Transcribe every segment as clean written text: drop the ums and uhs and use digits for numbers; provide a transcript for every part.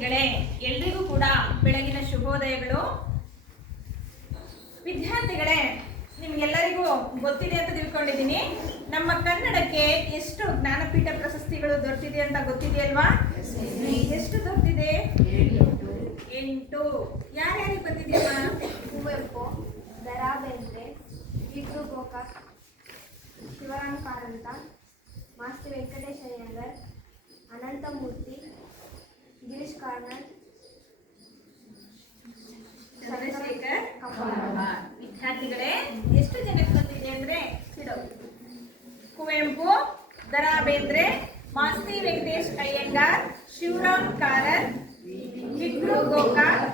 ವಿದ್ಯಾರ್ಥಿಗಳೇ, ಎಲ್ರಿಗೂ ಕೂಡ ಬೆಳಗಿನ ಶುಭೋದಯಗಳು. ವಿದ್ಯಾರ್ಥಿಗಳೇ, ನಿಮ್ಗೆಲ್ಲರಿಗೂ ಗೊತ್ತಿದೆ ಅಂತ ತಿಳ್ಕೊಂಡಿದ್ದೀನಿ. ನಮ್ಮ ಕನ್ನಡಕ್ಕೆ ಎಷ್ಟು ಜ್ಞಾನಪೀಠ ಪ್ರಶಸ್ತಿಗಳು ದೊರೆತಿದೆ ಅಂತ ಗೊತ್ತಿದೆಯಲ್ವಾ? ಎಷ್ಟು ದೊರೆತಿದೆ? 8. ಯಾರ್ಯಾರಿಗೆ ಬಂದಿದೆಯಮ್ಮ? ಕುವೆಂಪು, ದ.ರಾ. ಬೇಂದ್ರೆ, ವಿ.ಕೃ. ಗೋಕಾಕ್, ಶಿವರಾಮ್ ಕಾರಂತ, ಮಾಸ್ತಿ ವೆಂಕಟೇಶ್ ಅಯ್ಯಂಗಾರ್, ಅನಂತಮೂರ್ತಿ, ಗಿರೀಶ್ ಕಾರ್ನಾಡ್, ಚಂದ್ರಶೇಖರ್ ಕಂಬಾರ. ವಿದ್ಯಾರ್ಥಿಗಳೇ, ಎಷ್ಟು ಜನಕ್ಕೆ ಬಂದಿದೆ ಅಂದ್ರೆ ಕುವೆಂಪು, ದ.ರಾ. ಬೇಂದ್ರೆ, ಮಾಸ್ತಿ ವೆಂಕಟೇಶ್ ಅಯ್ಯಂಗಾರ್, ಶಿವರಾಮ್ ಕಾರಂತ್, ವಿ.ಕೃ. ಗೋಕಾಕ್,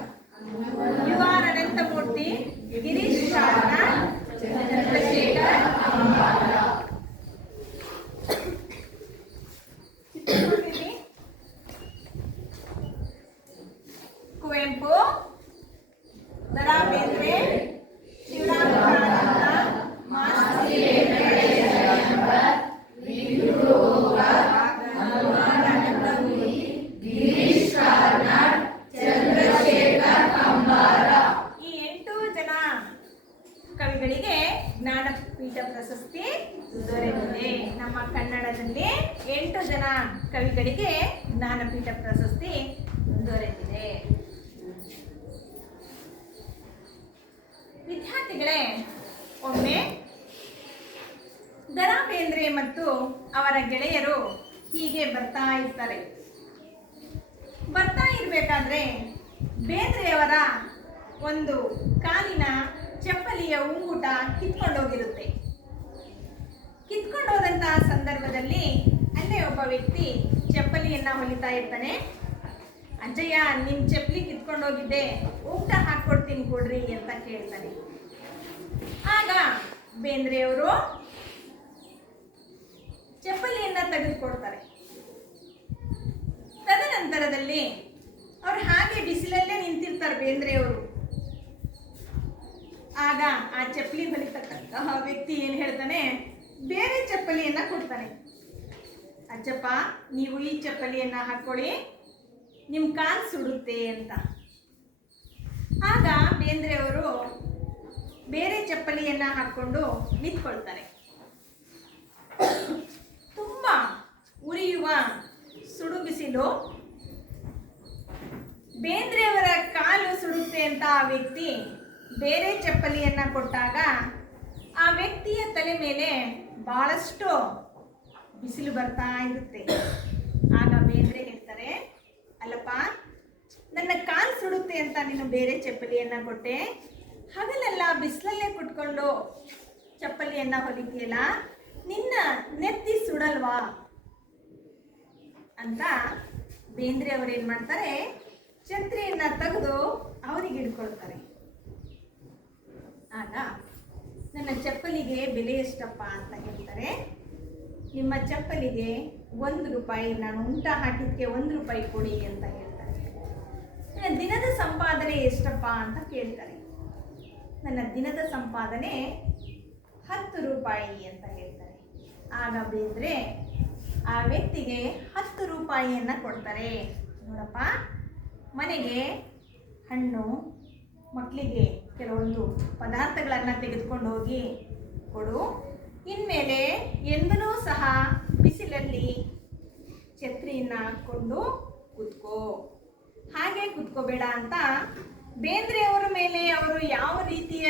ಯು.ಆರ್. ಅನಂತಮೂರ್ತಿ, ಗಿರೀಶ್ ಕಾರ್ನಾಡ್, ಚಂದ್ರಶೇಖರ್ ಕಂಬಾರ. ಕುವೆಂಪು, ದ.ರಾ. ಬೇಂದ್ರೆ, ಶಿವರಾಮ್ ಕಾರಂತ, ಮಾಸ್ತಿ ವೆಂಕಟೇಶ್ ಅಯ್ಯಂಗಾರ್, ವಿ.ಕೃ. ಗೋಕಾಕ್, ಯು.ಆರ್. ಅನಂತಮೂರ್ತಿ, ಗಿರೀಶ್ ಕಾರ್ನಾಡ್, ಚಂದ್ರಶೇಖರ್ ಕಂಬಾರ. ಈ 8 ಜನ ಕವಿಗಳಿಗೆ ಜ್ಞಾನಪೀಠ ಪ್ರಶಸ್ತಿ ದೊರೆತಿದೆ. ನಮ್ಮ ಕನ್ನಡದಲ್ಲಿ 8 ಜನ ಕವಿಗಳಿಗೆ ಜ್ಞಾನಪೀಠ ಪ್ರಶಸ್ತಿ ದೊರೆತಿದೆ. ವಿದ್ಯಾರ್ಥಿಗಳೇ, ಒಮ್ಮೆ ದ.ರಾ. ಬೇಂದ್ರೆ ಮತ್ತು ಅವರ ಗೆಳೆಯರು ಹೀಗೆ ಬರ್ತಾ ಇರ್ತಾರೆ. ಬರ್ತಾ ಇರಬೇಕಾದ್ರೆ ಬೇಂದ್ರೆಯವರ ಒಂದು ಕಾಲಿನ ಚಪ್ಪಲಿಯ ಉಂಗುಟ ಕಿತ್ಕೊಂಡೋಗಿರುತ್ತೆ. ಕಿತ್ಕೊಂಡೋದಂತಹ ಸಂದರ್ಭದಲ್ಲಿ ಅಲ್ಲೇ ಒಬ್ಬ ವ್ಯಕ್ತಿ ಚಪ್ಪಲಿಯನ್ನ ಹೊಲಿತಾ ಇರ್ತಾನೆ. ಅಜ್ಜಯ್ಯ, ನಿಮ್ಮ ಚಪ್ಪಲಿ ಕಿತ್ಕೊಂಡೋಗಿದ್ದೆ, ಊಟ ಹಾಕ್ಕೊಡ್ತೀನಿ ಕೊಡ್ರಿ ಅಂತ ಕೇಳ್ತಾನೆ. ಆಗ ಬೇಂದ್ರೆಯವರು ಚಪ್ಪಲಿಯನ್ನ ತೆಗೆದುಕೊಡ್ತಾರೆ. ತದನಂತರದಲ್ಲಿ ಅವ್ರು ಹಾಗೆ ಬಿಸಿಲಲ್ಲೇ ನಿಂತಿರ್ತಾರೆ ಬೇಂದ್ರೆಯವರು. ಆಗ ಆ ಚಪ್ಪಲಿ ಹೊಲಿತಕ್ಕಂತಹ ವ್ಯಕ್ತಿ ಏನು ಹೇಳ್ತಾನೆ, ಬೇರೆ ಚಪ್ಪಲಿಯನ್ನ ಕೊಡ್ತಾನೆ. ಅಜ್ಜಪ್ಪ, ನೀವು ಈ ಚಪ್ಪಲಿಯನ್ನ ಹಾಕೊಳ್ಳಿ, ನಿಮ್ಮ ಕಾಲು ಸುಡುತ್ತೆ ಅಂತ. ಆಗ ಬೇಂದ್ರೆಯವರು ಬೇರೆ ಚಪ್ಪಲಿಯನ್ನ ಹಾಕ್ಕೊಂಡು ನಿಂತ್ಕೊಳ್ತಾರೆ. ತುಂಬ ಉರಿಯುವ ಸುಡು ಬಿಸಿಲು. ಬೇಂದ್ರೆಯವರ ಕಾಲು ಸುಡುತ್ತೆ ಅಂತ ಆ ವ್ಯಕ್ತಿ ಬೇರೆ ಚಪ್ಪಲಿಯನ್ನ ಕೊಟ್ಟಾಗ ಆ ವ್ಯಕ್ತಿಯ ತಲೆ ಮೇಲೆ ಬಹಳಷ್ಟು ಬಿಸಿಲು ಬರ್ತಾ ಇರುತ್ತೆ. ಆಗ ಬೇಂದ್ರೆ ಹೇಳ್ತಾರೆ, ಅಲ್ಲಪ್ಪ, ನನ್ನ ಕಾಲು ಸುಡುತ್ತೆ ಅಂತ ನೀನು ಬೇರೆ ಚಪ್ಪಲಿಯನ್ನ ಕೊಟ್ಟೆ, ಹಗಲೆಲ್ಲ ಬಿಸಿಲಲ್ಲೇ ಕುಟ್ಕೊಂಡು ಚಪ್ಪಲಿಯನ್ನ ಹೊಲಿತೀಯಲ್ಲ, ನಿನ್ನ ನೆತ್ತಿ ಸುಡಲ್ವಾ ಅಂತ ಬೇಂದ್ರೆ ಅವರು ಏನು ಮಾಡ್ತಾರೆ, ಛತ್ರಿಯನ್ನ ತೆಗೆದು ಅವರಿಗೆ ಹಿಡ್ಕೊಳ್ತಾರೆ. ಆಗ ನನ್ನ ಚಪ್ಪಲಿಗೆ ಬೆಲೆ ಎಷ್ಟಪ್ಪ ಅಂತ ಹೇಳ್ತಾರೆ. ನಿಮ್ಮ ಚಪ್ಪಲಿಗೆ 1 ರೂಪಾಯಿ, ನಾನು ಉಂಟ ಹಾಕಿದ್ದಕ್ಕೆ 1 ರೂಪಾಯಿ ಕೊಡಿ ಅಂತ ಹೇಳ್ತಾರೆ. ನನ್ನ ದಿನದ ಸಂಪಾದನೆ ಎಷ್ಟಪ್ಪ ಅಂತ ಕೇಳ್ತಾರೆ. ನನ್ನ ದಿನದ ಸಂಪಾದನೆ 10 ರೂಪಾಯಿ ಅಂತ ಹೇಳ್ತಾರೆ. ಆಗ ಬೇಂದ್ರೆ ಆ ವ್ಯಕ್ತಿಗೆ 10 ರೂಪಾಯಿಯನ್ನ ಕೊಡ್ತಾರೆ. ನೋಡಪ್ಪ, ಮನೆಗೆ ಹಣ್ಣು, ಮಕ್ಕಳಿಗೆ ಕೆಲವೊಂದು ಪದಾರ್ಥಗಳನ್ನು ತೆಗೆದುಕೊಂಡು ಹೋಗಿ ಕೊಡು. ಇನ್ಮೇಲೆ ಎಂದೂ ಸಹ ಬಿಸಿಲಲ್ಲಿ ಛತ್ರಿಯನ್ನ ಹಾಕ್ಕೊಂಡು ಕೂತ್ಕೋ, ಹಾಗೆ ಕೂತ್ಕೋಬೇಡ ಅಂತ ಬೇಂದ್ರೆಯವರ ಮೇಲೆ ಅವರು ಯಾವ ರೀತಿಯ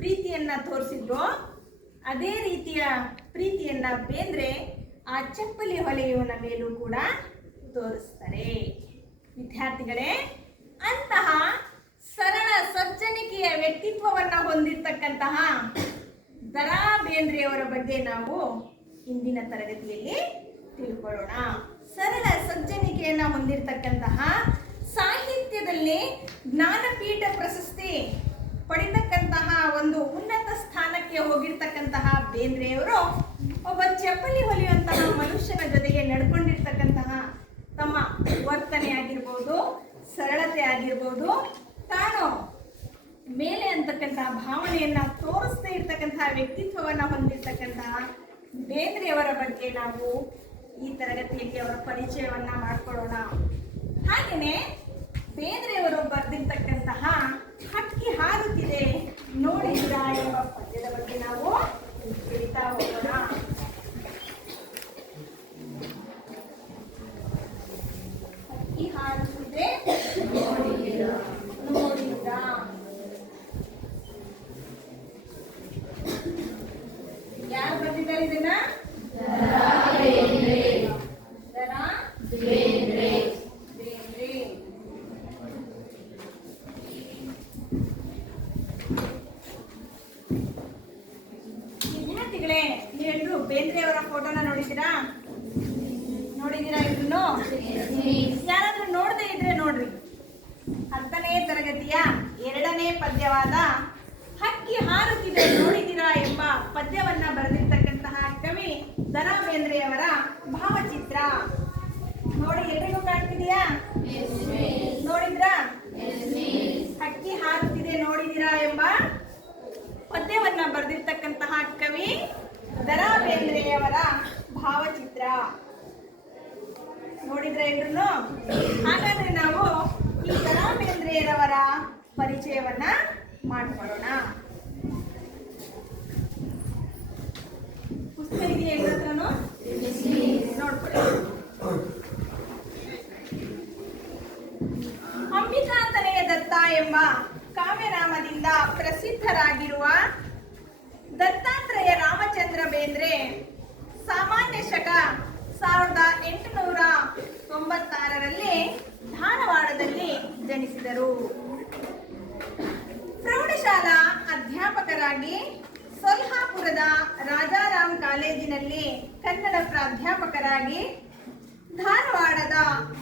ಪ್ರೀತಿಯನ್ನು ತೋರಿಸಿದ್ರೋ ಅದೇ ರೀತಿಯ ಪ್ರೀತಿಯನ್ನು ಬೇಂದ್ರೆ ಆ ಚಪ್ಪಲಿ ಹೊಲೆಯುವನ ಮೇಲೂ ಕೂಡ ತೋರಿಸ್ತಾರೆ. ವಿದ್ಯಾರ್ಥಿಗಳೇ, ಅಂತಹ ಸರಳ ಸಜ್ಜನಿಕೆಯ ವ್ಯಕ್ತಿತ್ವವನ್ನು ಹೊಂದಿರತಕ್ಕಂತಹ ದ.ರಾ. ಬೇಂದ್ರೆಯವರ ಬಗ್ಗೆ ನಾವು ಇಂದಿನ ತರಗತಿಯಲ್ಲಿ ತಿಳ್ಕೊಳ್ಳೋಣ. ಸರಳ ಸಜ್ಜನಿಕೆಯನ್ನು ಹೊಂದಿರತಕ್ಕಂತಹ, ಸಾಹಿತ್ಯದಲ್ಲಿ ಜ್ಞಾನಪೀಠ ಪ್ರಶಸ್ತಿ ಪಡಿತಕ್ಕಂತಹ ಒಂದು ಉನ್ನತ ಸ್ಥಾನಕ್ಕೆ ಹೋಗಿರ್ತಕ್ಕಂತಹ ಬೇಂದ್ರೆಯವರು ಒಬ್ಬ ಚಪ್ಪಲಿ ಹೊಲಿಯುವಂತಹ ಮನುಷ್ಯನ ಜೊತೆಗೆ ನಡ್ಕೊಂಡಿರ್ತಕ್ಕಂತಹ ತಮ್ಮ ವರ್ತನೆ ಆಗಿರ್ಬೋದು, ಸರಳತೆ ಆಗಿರ್ಬೋದು, ತಾನು ಮೇಲೆ ಅಂತಕ್ಕಂತಹ ಭಾವನೆಯನ್ನ ತೋರಿಸ್ತಾ ಇರ್ತಕ್ಕಂತಹ ವ್ಯಕ್ತಿತ್ವವನ್ನು ಹೊಂದಿರತಕ್ಕಂತಹ ಬೇಂದ್ರೆಯವರ ಬಗ್ಗೆ ನಾವು ಈ ತರಗತಿಯಲ್ಲಿ ಅವರ ಪರಿಚಯವನ್ನ ಮಾಡ್ಕೊಳ್ಳೋಣ. ಹಾಗೆಯೇ ಬೇಂದ್ರೆ ನೋಡ್ರಿ 10ನೇ ತರಗತಿಯ 2ನೇ ಪದ್ಯವಾದ ಹಕ್ಕಿ ಹಾರುತ್ತಿದೆ ನೋಡಿದಿರಾ ಎಂಬ ಪದ್ಯವನ್ನ ಬರೆದಿರ್ತಕ್ಕಂತಹ ಕವಿ ದ.ರಾ ಬೇಂದ್ರೆಯವರ ಭಾವಚಿತ್ರ ನೋಡಿ. ಎಲ್ರಿಗೂ ಕಾಣ್ತಿದೆಯಾ? ನೋಡಿದ್ರಾ? ಹಕ್ಕಿ ಹಾರುತ್ತಿದೆ ನೋಡಿದಿರಾ ಎಂಬ ಪದ್ಯವನ್ನ ಬರೆದಿರ್ತಕ್ಕಂತಹ ಕವಿ ದ.ರಾ ಬೇಂದ್ರೆಯವರ ಭಾವಚಿತ್ರ ನೋಡಿದ್ರೆ ಎಲ್ರು. ಹಾಗಾದ್ರೆ ನಾವು ಈ ದ.ರಾ ಬೇಂದ್ರೆಯವರ ಪರಿಚಯವನ್ನ ಮಾಡ್ಕೊಳ್ಳೋಣ. ಪುಸ್ತಕ ಇದೆಯಾ ಎಲ್ಲರ ಹತ್ರನೂ? ನೋಡ್ಕೊಳ್ಳಿ. ಅಂಬಿಕಾತನಯ ದತ್ತ ಎಂಬ ಕಾವ್ಯನಾಮದಿಂದ ಪ್ರಸಿದ್ಧರಾಗಿರುವ ದತ್ತಾತ್ರೇಯ ರಾಮಚಂದ್ರ ಬೇಂದ್ರೆ ಸಾಮಾನ್ಯ ಶಕ 1896ರಲ್ಲಿ ಧಾರವಾಡದಲ್ಲಿ ಜನಿಸಿದರು. ಪ್ರೌಢಶಾಲಾ ಅಧ್ಯಾಪಕರಾಗಿ ಸೊಲ್ಹಾಪುರದ ರಾಜಾರಾಮ್ ಕಾಲೇಜಿನಲ್ಲಿ ಕನ್ನಡ ಪ್ರಾಧ್ಯಾಪಕರಾಗಿ, ಧಾರವಾಡದ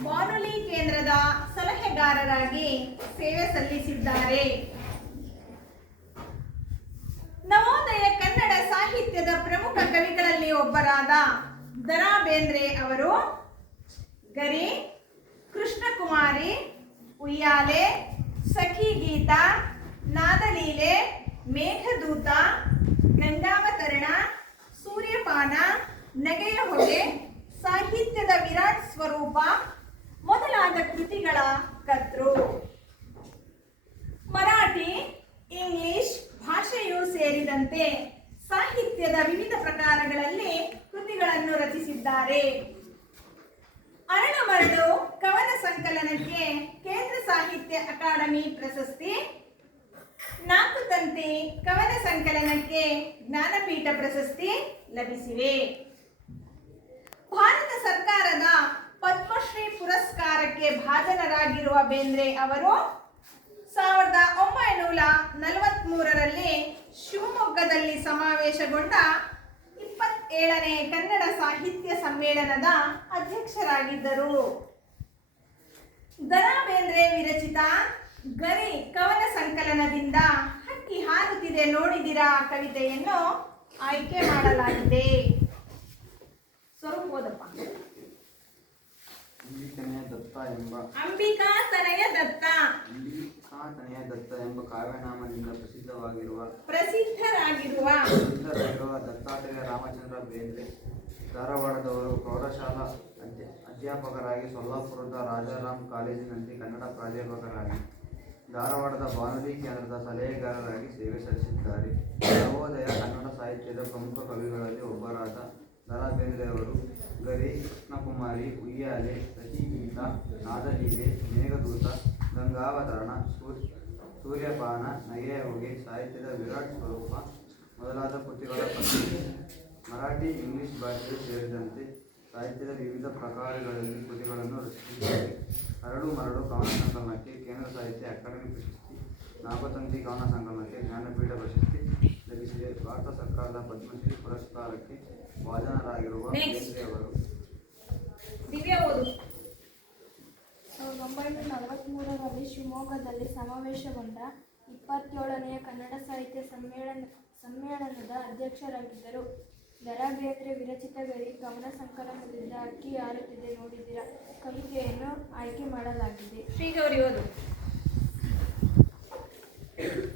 ಬಾನುಲಿ ಕೇಂದ್ರದ ಸಲಹೆಗಾರರಾಗಿ ಸೇವೆ ಸಲ್ಲಿಸಿದ್ದಾರೆ. ನವೋದಯ ಕನ್ನಡ ಸಾಹಿತ್ಯದ ಪ್ರಮುಖ ಕವಿಗಳಲ್ಲಿ ಒಬ್ಬರಾದ ದ.ರಾ ಬೇಂದ್ರೆ ಅವರು ಗರಿ, ಕೃಷ್ಣಕುಮಾರಿ, ಉಯ್ಯಾಲೆ, ಸಖಿ ಗೀತ, ನಾದಲೀಲೆ, ಮೇಘದೂತ, ಗಂಗಾವತರಣ, ಸೂರ್ಯಪಾನ, ನಗೆಯ ಹೊಗೆ, ಸಾಹಿತ್ಯದ ವಿರಾಟ್ ಸ್ವರೂಪ ಮೊದಲಾದ ಕೃತಿಗಳ ಕರ್ತೃ. ಮರಾಠಿ, ಇಂಗ್ಲಿಷ್ ಭಾಷೆಯೂ ಸೇರಿದಂತೆ ಸಾಹಿತ್ಯದ ವಿವಿಧ ಪ್ರಕಾರಗಳಲ್ಲಿ ಕೃತಿಗಳನ್ನು ರಚಿಸಿದ್ದಾರೆ. ಅರಳು ಮರಳು ಕವನ ಸಂಕಲನಕ್ಕೆ ಕೇಂದ್ರ ಸಾಹಿತ್ಯ ಅಕಾಡೆಮಿ ಪ್ರಶಸ್ತಿ, ನಾಲ್ಕು ತಂತಿ ಕವನ ಸಂಕಲನಕ್ಕೆ ಜ್ಞಾನಪೀಠ ಪ್ರಶಸ್ತಿ ಲಭಿಸಿವೆ. ಭಾರತ ಸರ್ಕಾರದ ಪದ್ಮಶ್ರೀ ಪುರಸ್ಕಾರಕ್ಕೆ ಭಾಜನರಾಗಿರುವ ಬೇಂದ್ರೆ ಅವರು 1943ರಲ್ಲಿ ಶಿವಮೊಗ್ಗದಲ್ಲಿ ಸಮಾವೇಶಗೊಂಡ 27ನೇ ಕನ್ನಡ ಸಾಹಿತ್ಯ ಸಮ್ಮೇಳನದ ಅಧ್ಯಕ್ಷರಾಗಿದ್ದರು. ದ.ರಾ ಬೇಂದ್ರೆ ವಿರಚಿತ ಗರಿ ಕವನ ಸಂಕಲನದಿಂದ ಹಕ್ಕಿ ಹಾರುತ್ತಿದೆ ನೋಡಿದಿರಾ ಕವಿತೆಯನ್ನು ಆಯ್ಕೆ ಮಾಡಲಾಗಿದೆ. ಸ್ವರೂಪ ಓದಪ್ಪ. ಅಂಬಿಕಾತನಯ ದತ್ತ ಎಂಬ ಕಾವ್ಯನಾಮದಿಂದ ಪ್ರಸಿದ್ಧರಾಗಿರುವ ದತ್ತಾತ್ರೇಯ ರಾಮಚಂದ್ರ ಬೇಂದ್ರೆ ಧಾರವಾಡದವರು. ಪ್ರೌಢಶಾಲಾ ಅಧ್ಯಾಪಕರಾಗಿ ಸೊಲ್ಲಾಪುರದ ರಾಜಾರಾಮ್ ಕಾಲೇಜಿನಲ್ಲಿ ಕನ್ನಡ ಪ್ರಾಧ್ಯಾಪಕರಾಗಿ, ಧಾರವಾಡದ ಬಾನುಲಿ ಕೇಂದ್ರದ ಸಲಹೆಗಾರರಾಗಿ ಸೇವೆ ಸಲ್ಲಿಸಿದ್ದಾರೆ. ನವೋದಯ ಕನ್ನಡ ಸಾಹಿತ್ಯದ ಪ್ರಮುಖ ಕವಿಗಳಲ್ಲಿ ಒಬ್ಬರಾದ ದ.ರಾ ಬೇಂದ್ರೆಯವರು ಗರಿ, ಕೃಷ್ಣಕುಮಾರಿ, ಉಯ್ಯಾಲೆ, ಸಖಿ ಗೀತ, ನಾದಲೀಲೆ, ಮೇಘದೂತ, ಗಂಗಾವತರಣ, ಸೂರ್ಯಪಾನ, ನಗೆಯ ಹೊಗೆ, ಸಾಹಿತ್ಯದ ವಿರಾಟ್ ಸ್ವರೂಪ ಮೊದಲಾದ ಕೃತಿಗಳ ಕರ್ತೃ. ಮರಾಠಿ, ಇಂಗ್ಲಿಷ್ ಭಾಷೆಯೂ ಸೇರಿದಂತೆ ಸಾಹಿತ್ಯದ ವಿವಿಧ ಪ್ರಕಾರಗಳಲ್ಲಿ ಕೃತಿಗಳನ್ನು ರಚಿಸಿದ್ದಾರೆ. ಅರಳು ಮರಳು ಕವನ ಸಂಕಲನಕ್ಕೆ ಕೇಂದ್ರ ಸಾಹಿತ್ಯ ಅಕಾಡೆಮಿ ಪ್ರಶಸ್ತಿ, ನಾಗತಂತಿ ಕವನ ಸಂಕಲನಕ್ಕೆ ಜ್ಞಾನಪೀಠ ಪ್ರಶಸ್ತಿ ಲಭಿಸಿದೆ. ಭಾರತ ಸರ್ಕಾರದ ಪದ್ಮಶ್ರೀ ಪುರಸ್ಕಾರಕ್ಕೆ ಭಾಜನರಾಗಿರುವ ಬೇಂದ್ರೆ ಅವರು 1943ರಲ್ಲಿ ಶಿವಮೊಗ್ಗದಲ್ಲಿ ಸಮಾವೇಶಗೊಂಡ 27ನೇ ಕನ್ನಡ ಸಾಹಿತ್ಯ ಸಮ್ಮೇಳನದ ಅಧ್ಯಕ್ಷರಾಗಿದ್ದರು. ದ.ರಾ ಬೇಂದ್ರೆ ವಿರಚಿತ ಗರಿ ಕವನ ಸಂಕಲನದಿಂದ ಹಕ್ಕಿ ಹಾರುತ್ತಿದೆ ನೋಡಿದಿರಾ ಕವಿತೆಯನ್ನು ಆಯ್ಕೆ ಮಾಡಲಾಗಿದೆ. ಶ್ರೀಗೌರಿ ಓದು.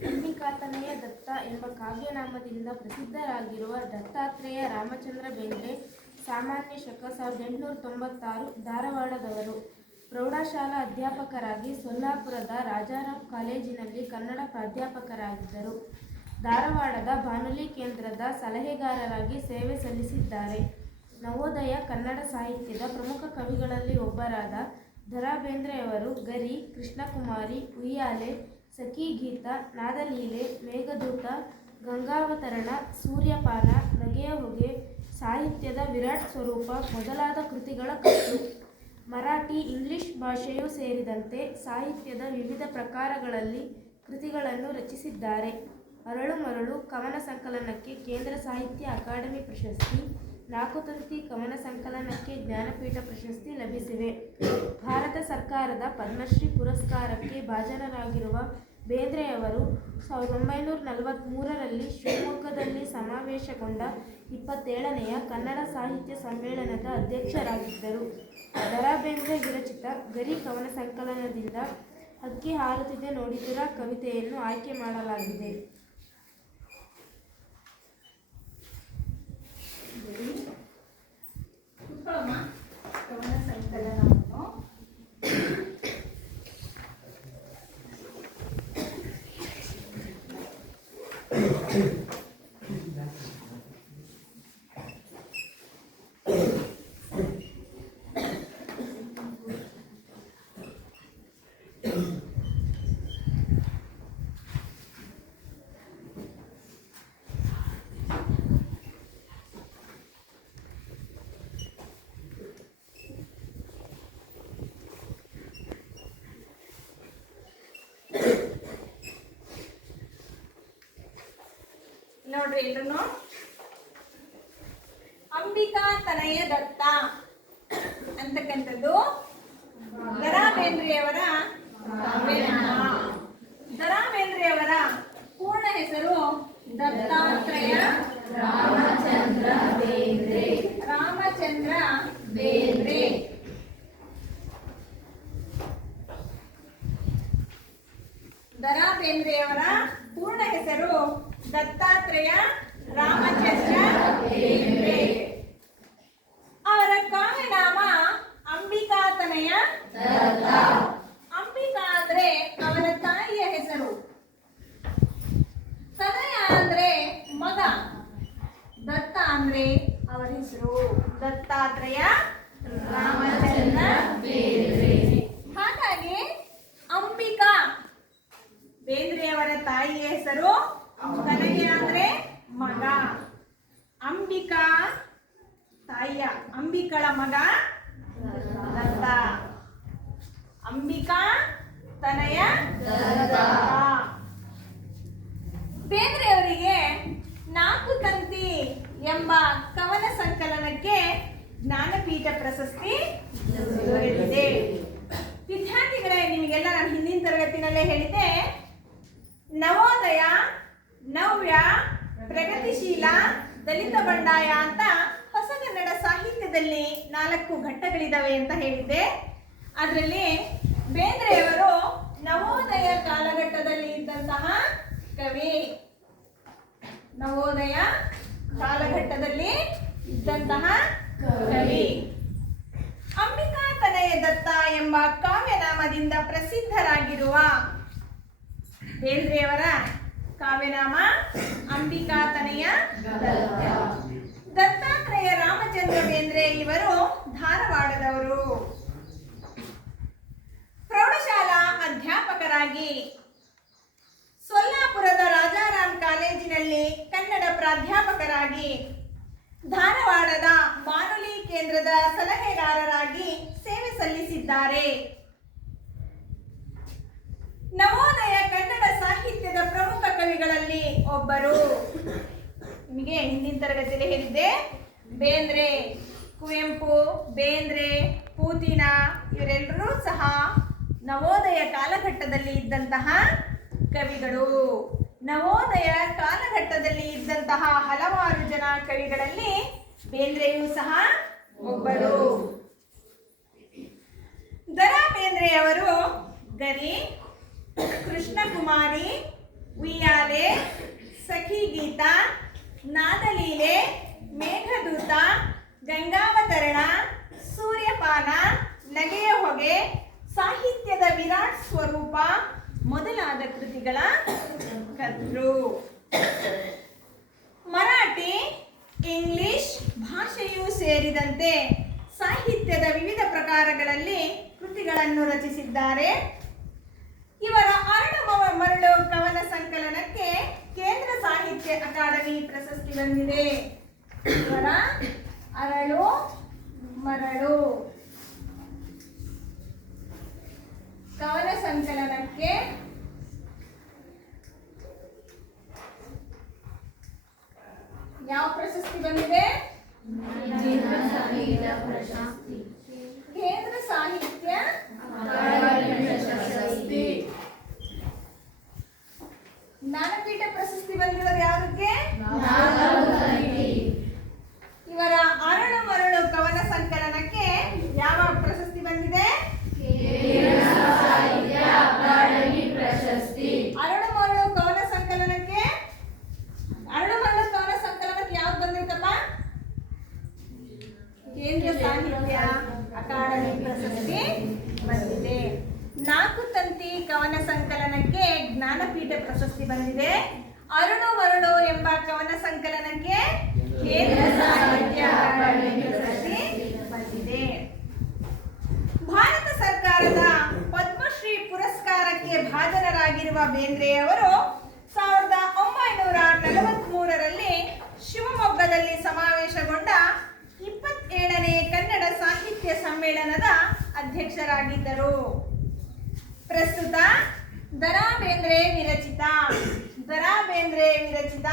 ಅಂಬಿಕಾತನಯ ದತ್ತ ಎಂಬ ಕಾವ್ಯನಾಮದಿಂದ ಪ್ರಸಿದ್ಧರಾಗಿರುವ ದತ್ತಾತ್ರೇಯ ರಾಮಚಂದ್ರ ಬೇಂದ್ರೆ ಸಾಮಾನ್ಯ ಶಕ 1896 ಧಾರವಾಡದವರು. ಪ್ರೌಢಶಾಲಾ ಅಧ್ಯಾಪಕರಾಗಿ ಸೊಲ್ಲಾಪುರದ ರಾಜಾರಾಮ್ ಕಾಲೇಜಿನಲ್ಲಿ ಕನ್ನಡ ಪ್ರಾಧ್ಯಾಪಕರಾಗಿದ್ದರು. ಧಾರವಾಡದ ಬಾನುಲಿ ಕೇಂದ್ರದ ಸಲಹೆಗಾರರಾಗಿ ಸೇವೆ ಸಲ್ಲಿಸಿದ್ದಾರೆ. ನವೋದಯ ಕನ್ನಡ ಸಾಹಿತ್ಯದ ಪ್ರಮುಖ ಕವಿಗಳಲ್ಲಿ ಒಬ್ಬರಾದ ದ.ರಾ ಬೇಂದ್ರೆಯವರು ಗರಿ, ಕೃಷ್ಣಕುಮಾರಿ, ಉಯ್ಯಾಲೆ, ಸಖಿ ಗೀತ, ನಾದಲೀಲೆ, ಮೇಘದೂತ, ಗಂಗಾವತರಣ, ಸೂರ್ಯಪಾನ, ನಗೆಯ ಹೊಗೆ, ಸಾಹಿತ್ಯದ ವಿರಾಟ್ ಸ್ವರೂಪ ಮೊದಲಾದ ಕೃತಿಗಳ ಕರ್ತೃ. ಮರಾಠಿ, ಇಂಗ್ಲಿಷ್ ಭಾಷೆಯೂ ಸೇರಿದಂತೆ ಸಾಹಿತ್ಯದ ವಿವಿಧ ಪ್ರಕಾರಗಳಲ್ಲಿ ಕೃತಿಗಳನ್ನು ರಚಿಸಿದ್ದಾರೆ. ಅರಳು ಮರಳು ಕವನ ಸಂಕಲನಕ್ಕೆ ಕೇಂದ್ರ ಸಾಹಿತ್ಯ ಅಕಾಡೆಮಿ ಪ್ರಶಸ್ತಿ, 4 ತಂತಿ ಕವನ ಸಂಕಲನಕ್ಕೆ ಜ್ಞಾನಪೀಠ ಪ್ರಶಸ್ತಿ ಲಭಿಸಿವೆ. ಭಾರತ ಸರ್ಕಾರದ ಪದ್ಮಶ್ರೀ ಪುರಸ್ಕಾರಕ್ಕೆ ಭಾಜನರಾಗಿರುವ ಬೇಂದ್ರೆಯವರು 1943ರಲ್ಲಿ ಶಿವಮೊಗ್ಗದಲ್ಲಿ ಸಮಾವೇಶಗೊಂಡ 27ನೆಯ ಕನ್ನಡ ಸಾಹಿತ್ಯ ಸಮ್ಮೇಳನದ ಅಧ್ಯಕ್ಷರಾಗಿದ್ದರು. ದ. ರಾ ಬೇಂದ್ರೆ ವಿರಚಿತ ಗರಿ ಕವನ ಸಂಕಲನದಿಂದ ಹಕ್ಕಿ ಹಾರುತ್ತಿದೆ ನೋಡಿದಿರಾ ಕವಿತೆಯನ್ನು ಆಯ್ಕೆ ಮಾಡಲಾಗಿದೆ. ಕವನ ಸಂಕಲನವನ್ನು ನೋಡ್ರಿ ಎಲ್ರು. ಅಂಬಿಕಾ ತನಯ ದತ್ತ ಅಂತಕ್ಕಂಥದ್ದು ದ. ರಾ ಬೇಂದ್ರೆಯವರ ಕಾವ್ಯನಾಮ. ದ. ರಾ ಬೇಂದ್ರೆಯವರ ಪೂರ್ಣ ಹೆಸರು ದತ್ತಾತ್ರೇಯ ರಾಮಚಂದ್ರ ಬೇಂದ್ರೆ. ದ. ರಾ ಬೇಂದ್ರೆಯವರ ಪೂರ್ಣ ಹೆಸರು ದತ್ತಾತ್ರೇಯ ರಾಮಚಂದ್ರ ಬೇಂದ್ರೆ. ಅವರ ಕಾವ್ಯನಾಮ ಅಂಬಿಕಾ ತನಯ ದತ್ತ. ಅಂಬಿಕಾ ಅಂದ್ರೆ ಅವರ ತಾಯಿಯ ಹೆಸರು, ತನಯ ಅಂದ್ರೆ ಮಗ, ದತ್ತ ಅಂದ್ರೆ ಅವರ ಹೆಸರು. ದತ್ತಾತ್ರೇಯ ರಾಮಚಂದ್ರ ಬೇಂದ್ರೆ. ಹಾಗಾಗಿ ಅಂಬಿಕಾ ಬೇಂದ್ರೆಯವರ ತಾಯಿಯ ಹೆಸರು, ತನಯ ಅಂದ್ರೆ ಮಗ, ಅಂಬಿಕಾ ತಾಯಿಯ ಅಂಬಿಕಳ ಮಗ ದತ್ತ. ಅಂಬಿಕಾ ತನಯ ದತ್ತ. ಬೇಂದ್ರೆಯವರಿಗೆ 4 ತಂತಿ ಎಂಬ ಕವನ ಸಂಕಲನಕ್ಕೆ ಜ್ಞಾನಪೀಠ ಪ್ರಶಸ್ತಿ ದೊರೆತಿದೆ. ವಿದ್ಯಾರ್ಥಿಗಳೇ, ನಿಮಗೆಲ್ಲ ನಾನು ಹಿಂದಿನ ತರಗತಿನಲ್ಲೇ ಹೇಳಿದ್ದೆ, ನವೋದಯ, ನವ್ಯ, ಪ್ರಗತಿಶೀಲ, ದಲಿತ ಬಂಡಾಯ ಅಂತ ಹೊಸಗನ್ನಡ ಸಾಹಿತ್ಯದಲ್ಲಿ 4 ಘಟ್ಟಗಳಿದಾವೆ ಅಂತ ಹೇಳಿದ್ದೆ. ಅದರಲ್ಲಿ ಬೇಂದ್ರೆಯವರು ನವೋದಯ ಕಾಲಘಟ್ಟದಲ್ಲಿ ಇದ್ದಂತಹ ಕವಿ. ನವೋದಯ ಕಾಲಘಟ್ಟದಲ್ಲಿ ಇದ್ದಂತಹ ಕವಿ. ಅಂಬಿಕಾ ತನಯ ದತ್ತ ಎಂಬ ಕಾವ್ಯನಾಮದಿಂದ ಪ್ರಸಿದ್ಧರಾಗಿರುವ ಬೇಂದ್ರೆಯವರ ಕಾವ್ಯನಾಮ ಅಂಬಿಕಾ ತನಯ ದತ್ತ. ದತ್ತಾತ್ರೇಯ ರಾಮಚಂದ್ರ ಬೇಂದ್ರೆ ಇವರು ಧಾರವಾಡದವರು. ಪ್ರೌಢಶಾಲಾ ಅಧ್ಯಾಪಕರಾಗಿ ಸೊಲ್ಲಾಪುರದ ರಾಜಾರಾಮ್ ಕಾಲೇಜಿನಲ್ಲಿ ಕನ್ನಡ ಪ್ರಾಧ್ಯಾಪಕರಾಗಿ, ಧಾರವಾಡದ ಬಾನುಲಿ ಕೇಂದ್ರದ ಸಲಹೆಗಾರರಾಗಿ ಸೇವೆ ಸಲ್ಲಿಸಿದ್ದಾರೆ. ನವೋದಯ ಕನ್ನಡ ಸಾಹಿತ್ಯದ ಪ್ರಮುಖ ಕವಿಗಳಲ್ಲಿ ಒಬ್ಬರು. ನಿಮಗೆ ಹಿಂದಿನ ತರಗತಿಯಲ್ಲಿ ಹೇಳಿದ್ದೆ, ಬೇಂದ್ರೆ, ಕುವೆಂಪು, ಬೇಂದ್ರೆ, ಪೂತಿನ ಇವರೆಲ್ಲರೂ ಸಹ ನವೋದಯ ಕಾಲಘಟ್ಟದಲ್ಲಿ ಇದ್ದಂತಹ ಕವಿಗಳು. ನವೋದಯ ಕಾಲಘಟ್ಟದಲ್ಲಿ ಇದ್ದಂತಹ ಹಲವಾರು ಜನ ಕವಿಗಳಲ್ಲಿ ಬೇಂದ್ರೆಯೂ ಸಹ ಒಬ್ಬರು. ದ. ರಾ ಬೇಂದ್ರೆಯವರು ಗರಿ, ಕೃಷ್ಣಕುಮಾರಿ, ಉಯ್ಯಾಲೆ, ಸಖಿ ಗೀತ, ನಾದಲೀಲೆ, ಮೇಘದೂತ, ಗಂಗಾವತರಣ, ಸೂರ್ಯಪಾನ, ನಗೆಯ ಹೊಗೆ, ಸಾಹಿತ್ಯದ ವಿರಾಟ್ ಸ್ವರೂಪ ಮೊದಲಾದ ಕೃತಿಗಳ ಕರ್ತೃ. ಮರಾಠಿ, ಇಂಗ್ಲಿಷ್ ಭಾಷೆಯೂ ಸೇರಿದಂತೆ ಸಾಹಿತ್ಯದ ವಿವಿಧ ಪ್ರಕಾರಗಳಲ್ಲಿ ಕೃತಿಗಳನ್ನು ರಚಿಸಿದ್ದಾರೆ. ಇವರ ಅರಳು ಮರಳು ಕವನ ಸಂಕಲನಕ್ಕೆ ಕೇಂದ್ರ ಸಾಹಿತ್ಯ ಅಕಾಡೆಮಿ ಪ್ರಶಸ್ತಿ ಬಂದಿದೆ. ಇವರ ಅರಳು ಮರಳು ಕವನ ಸಂಕಲನಕ್ಕೆ ಯಾವ ಪ್ರಶಸ್ತಿ ಬಂದಿದೆ? ನಾಲ್ಕು ತಂತಿ ಕವನ ಸಂಕಲನಕ್ಕೆ ಜ್ಞಾನಪೀಠ ಪ್ರಶಸ್ತಿ ಬಂದಿದೆ. ಅರುಳು ಮರುಳು ಎಂಬ ಕವನ ಸಂಕಲನಕ್ಕೆ ಕೇಂದ್ರ ಸಾಹಿತ್ಯ ಅಕಾಡೆಮಿ ಪ್ರಶಸ್ತಿ ಬಂದಿದೆ. ಭಾರತ ಸರ್ಕಾರದ ಪದ್ಮಶ್ರೀ ಪುರಸ್ಕಾರಕ್ಕೆ ಭಾಜನರಾಗಿರುವ ಬೇಂದ್ರೆಯವರು 1943ರಲ್ಲಿ ಶಿವಮೊಗ್ಗದಲ್ಲಿ ಸಮಾವೇಶಗೊಂಡ 27ನೇ ಕನ್ನಡ ಸಾಹಿತ್ಯ ಸಮ್ಮೇಳನದ ಅಧ್ಯಕ್ಷರಾಗಿದ್ದರು. ಪ್ರಸ್ತುತ ದ.ರಾ. ಬೇಂದ್ರೆ ವಿರಚಿತ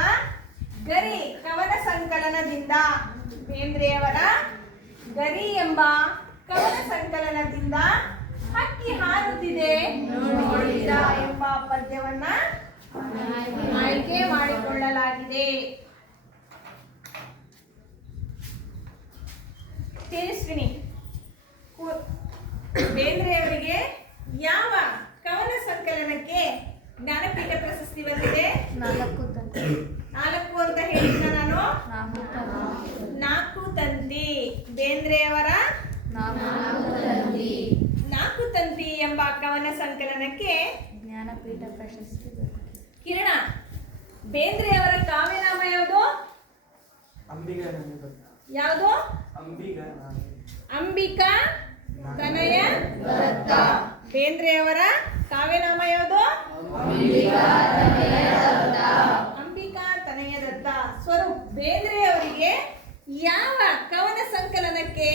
ಗರಿ ಕವನ ಸಂಕಲನದಿಂದ ಬೇಂದ್ರೆಯವರ ಗರಿ ಎಂಬ ಕವನ ಸಂಕಲನದಿಂದ ಹಕ್ಕಿ ಹಾರುತ್ತಿದೆ ನೋಡಿದ ಎಂಬ ಪದ್ಯವನ್ನ ಆಯ್ಕೆ ಮಾಡಿಕೊಳ್ಳಲಾಗಿದೆ. ತೇಜಸ್ವಿನಿ, ಬೇಂದ್ರೆಯವರಿಗೆ ಯಾವ ಕವನ ಸಂಕಲನಕ್ಕೆ ಜ್ಞಾನಪೀಠ ಪ್ರಶಸ್ತಿ ಬಂದಿದೆ? 4 ಅಂತ ಹೇಳಿದ್ನ ನಾನು. 4 ತಂತಿ. ಬೇಂದ್ರೆಯವರ 4 ತಂತಿ ಎಂಬ ಕವನ ಸಂಕಲನಕ್ಕೆ ಜ್ಞಾನಪೀಠ ಪ್ರಶಸ್ತಿ. ಕಿರಣ, ಬೇಂದ್ರೆಯವರ ಕಾವ್ಯನಾಮ ಯಾವುದು? ಯಾವುದು? ಅಂಬಿಕಾ ತನಯ ದತ್ತ. ಬೇಂದ್ರೆಯವರ ಕಾವ್ಯನಾಮ ಯಾವುದು? ಅಂಬಿಕಾ ತನಯ ದತ್ತ. ಸ್ವರೂಪ್, ಬೇಂದ್ರೆಯವರಿಗೆ ಯಾವ ಕವನ ಸಂಕಲನಕ್ಕೆ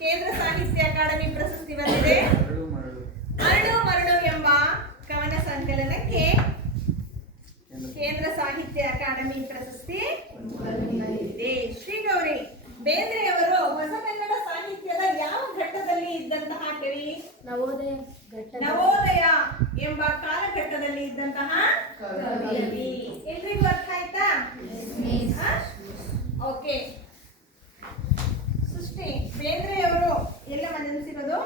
ಕೇಂದ್ರ ಸಾಹಿತ್ಯ ಅಕಾಡೆಮಿ ಪ್ರಶಸ್ತಿ ಬಂದಿದೆ? ಅರಳು ಮರಳು ಎಂಬ ಕವನ ಸಂಕಲನಕ್ಕೆ ಕೇಂದ್ರ ಸಾಹಿತ್ಯ ಅಕಾಡೆಮಿ ಪ್ರಶಸ್ತಿ ಬಂದಿದೆ. ಶ್ರೀಗೌರಿ, ಬೇಂದ್ರೆಯವರು ಹೊಸಗನ್ನಡ ಸಾಹಿತ್ಯದ ಯಾವ ಘಟ್ಟದಲ್ಲಿ ಇದ್ದಂತಹ ಕವಿ? ನವೋದಯ ಎಂಬ ಕಾಲಘಟ್ಟದಲ್ಲಿ ಇದ್ದಂತಹ ಕವಿ. ಎಲ್ರಿಗೂ ಅರ್ಥ ಆಯ್ತಾ? ಓಕೆ. ಸೃಷ್ಟಿ, ಬೇಂದ್ರೆಯವರು ಎಲ್ಲ ಜನಿಸಿರೋದು?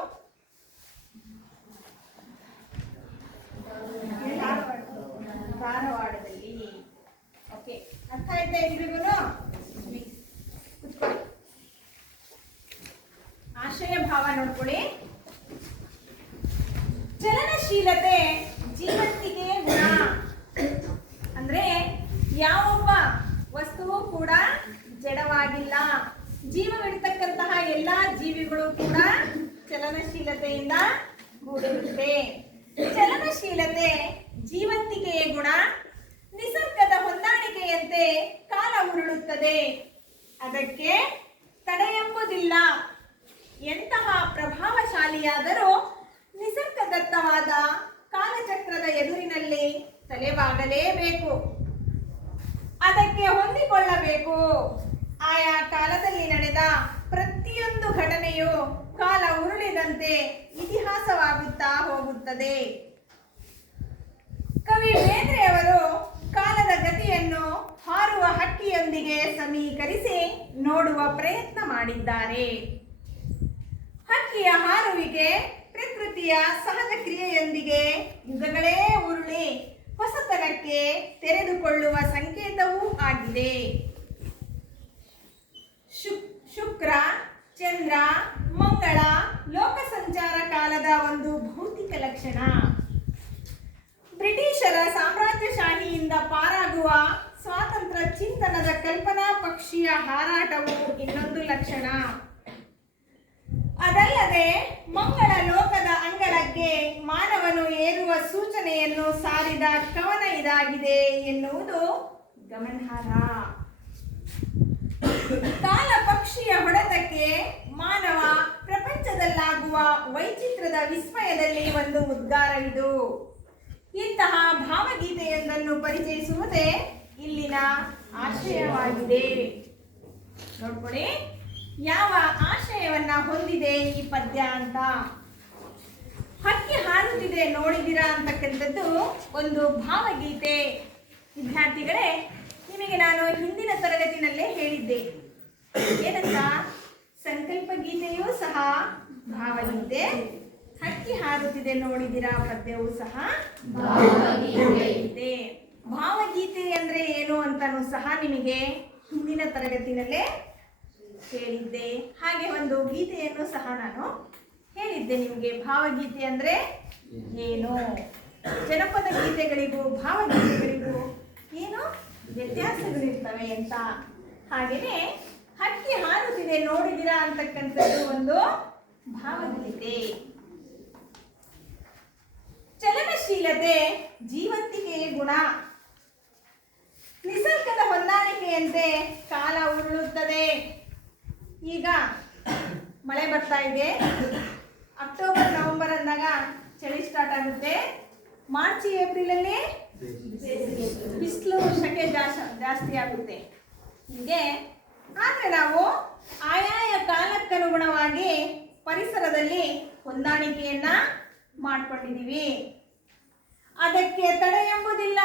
ಧಾರವಾಡದಲ್ಲಿ. ಓಕೆ, ಅರ್ಥ ಆಯ್ತಾ ಎಲ್ರಿಗೂ? ಕುತ್ಕೊಳ್ಳಿ. ಆಶಯ ಭಾವ ನೋಡ್ಕೊಳ್ಳಿ. ಚಲನಶೀಲತೆ ಜೀವಂತಿಕೆ ಗುಣ. ಅಂದ್ರೆ ಯಾವೊಬ್ಬ ವಸ್ತುವು ಕೂಡ ಜಡವಾಗಿಲ್ಲ. ಜೀವವಿಡ್ತಕ್ಕಂತಹ ಎಲ್ಲಾ ಜೀವಿಗಳು ಕೂಡ ಚಲನಶೀಲತೆಯಿಂದ ಕೂಡಿರುತ್ತೆ. ಚಲನಶೀಲತೆ ಜೀವಂತಿಕೆಯ ಗುಣ. ನಿಸರ್ಗದ ಹೊಂದಾಣಿಕೆಯಂತೆ ಕಾಲ ಉರುಳುತ್ತದೆ, ಅದಕ್ಕೆ ತಡೆಯೆಂಬುದಿಲ್ಲ. ಎಂತಹ ಪ್ರಭಾವಶಾಲಿಯಾದರೂ ನಿಸರ್ಗದತ್ತವಾದ ಕಾಲಚಕ್ರದ ಎದುರಿನಲ್ಲಿ ತಲೆಬಾಗಲೇಬೇಕು, ಅದಕ್ಕೆ ಹೊಂದಿಕೊಳ್ಳಬೇಕು. ಆಯಾ ಕಾಲದಲ್ಲಿ ನಡೆದ ಪ್ರತಿಯೊಂದು ಘಟನೆಯು ಕಾಲ ಉರುಳಿದಂತೆ ಇತಿಹಾಸವಾಗುತ್ತಾ ಹೋಗುತ್ತದೆ. ಕವಿ ಬೇಂದ್ರೆಯವರು ಕಾಲದ ಗತಿಯನ್ನು ಹಾರುವ ಹಕ್ಕಿಯೊಂದಿಗೆ ಸಮೀಕರಿಸಿ ನೋಡುವ ಪ್ರಯತ್ನ ಮಾಡಿದ್ದಾರೆ. ಹಕ್ಕಿಯ ಹಾರುವಿಕೆ ಪ್ರಕೃತಿಯ ಸಹಜ ಕ್ರಿಯೆಯೊಂದಿಗೆ ಯುಗಗಳೇ ಉರುಳಿ ಹೊಸತನಕ್ಕೆ ತೆರೆದುಕೊಳ್ಳುವ ಸಂಕೇತವೂ ಆಗಿದೆ. ಶುಕ್ರ, ಚಂದ್ರ, ಮಂಗಳ ಲೋಕ ಸಂಚಾರ ಕಾಲದ ಒಂದು ಭೌತಿಕ ಲಕ್ಷಣ. ಬ್ರಿಟಿಷರ ಸಾಮ್ರಾಜ್ಯಶಾಹಿಯಿಂದ ಪಾರಾಗುವ ಸ್ವಾತಂತ್ರ್ಯ ಚಿಂತನದ ಕಲ್ಪನಾ ಪಕ್ಷಿಯ ಹಾರಾಟವು ಇನ್ನೊಂದು ಲಕ್ಷಣ. ಅದಲ್ಲದೆ ಮಂಗಳ ಲೋಕದ ಅಂಗಳಕ್ಕೆ ಮಾನವನು ಏರುವ ಸೂಚನೆಯನ್ನು ಸಾರಿದ ಕವನ ಇದಾಗಿದೆ ಎನ್ನುವುದು ಗಮನಾರ್ಹ. ಕಾಲ ಪಕ್ಷಿಯ ಹೊಡೆತಕ್ಕೆ ಮಾನವ ಪ್ರಪಂಚದಲ್ಲಾಗುವ ವೈಚಿತ್ರ್ಯದ ವಿಸ್ಮಯದಲ್ಲಿ ಒಂದು ಉದ್ಗಾರವಿದು. ಇಂತಹ ಭಾವಗೀತೆಯೊಂದನ್ನು ಪರಿಚಯಿಸುವುದೇ ಇಲ್ಲಿನ ಆಶಯವಾಗಿದೆ. ನೋಡ್ಕೊಳ್ಳಿ, ಯಾವ ಆಶಯವನ್ನ ಹೊಂದಿದೆ ಈ ಪದ್ಯ ಅಂತ. ಹಕ್ಕಿ ಹಾರುತ್ತಿದೆ ನೋಡಿದಿರಾ ಅಂತಕ್ಕಂಥದ್ದು ಒಂದು ಭಾವಗೀತೆ. ವಿದ್ಯಾರ್ಥಿಗಳೇ, ನಿಮಗೆ ನಾನು ಹಿಂದಿನ ತರಗತಿನಲ್ಲೇ ಹೇಳಿದ್ದೆ ಏನಂತ. ಸಂಕಲ್ಪ ಗೀತೆಯೂ ಸಹ ಭಾವಗೀತೆ, ಹಕ್ಕಿ ಹಾರುತ್ತಿದೆ ನೋಡಿದಿರಾ ಪದ್ಯವೂ ಸಹ ಭಾವಗೀತೆ. ಭಾವಗೀತೆ ಅಂದ್ರೆ ಏನು ಅಂತಾನೂ ಸಹ ನಿಮಗೆ ಹಿಂದಿನ ತರಗತಿನಲ್ಲೇ ಹೇಳಿದ್ದೆ. ಹಾಗೆ ಒಂದು ಗೀತೆಯನ್ನು ಸಹ ನಾನು ಹೇಳಿದ್ದೆ ನಿಮಗೆ ಭಾವಗೀತೆ ಅಂದ್ರೆ ಏನು, ಜನಪದ ಗೀತೆಗಳಿಗೂ ಭಾವಗೀತೆಗಳಿಗೂ ಏನು ವ್ಯತ್ಯಾಸಗಳಿರ್ತವೆ ಅಂತ. ಹಾಗೆಯೇ ಹಕ್ಕಿ ಹಾರುತ್ತಿದೆ ನೋಡಿದಿರಾ ಅಂತಕ್ಕಂಥದ್ದು ಒಂದು ಭಾವಗೀತೆ. ಚಲನಶೀಲತೆ ಜೀವಂತಿಕೆಯ ಗುಣ. ನಿಸರ್ಗದ ಹೊಂದಾಣಿಕೆಯಂತೆ ಕಾಲ ಉರುಳುತ್ತದೆ. ಈಗ ಮಳೆ ಬರ್ತಾ ಇದೆ, ಅಕ್ಟೋಬರ್ ನವೆಂಬರ್ ಅಂದಾಗ ಚಳಿ ಸ್ಟಾರ್ಟ್ ಆಗುತ್ತೆ, ಮಾರ್ಚ್ ಏಪ್ರಿಲಲ್ಲಿ ಬಿಸಿಲು ಸೆಕೆ ಜಾಸ್ತಿ ಆಗುತ್ತೆ. ಹೀಗೆ ಆದರೆ ನಾವು ಆಯಾಯ ಕಾಲಕ್ಕನುಗುಣವಾಗಿ ಪರಿಸರದಲ್ಲಿ ಹೊಂದಾಣಿಕೆಯನ್ನ ಮಾಡ್ಕೊಂಡಿದ್ದೀವಿ. ಅದಕ್ಕೆ ತಡೆ ಎಂಬುದಿಲ್ಲ.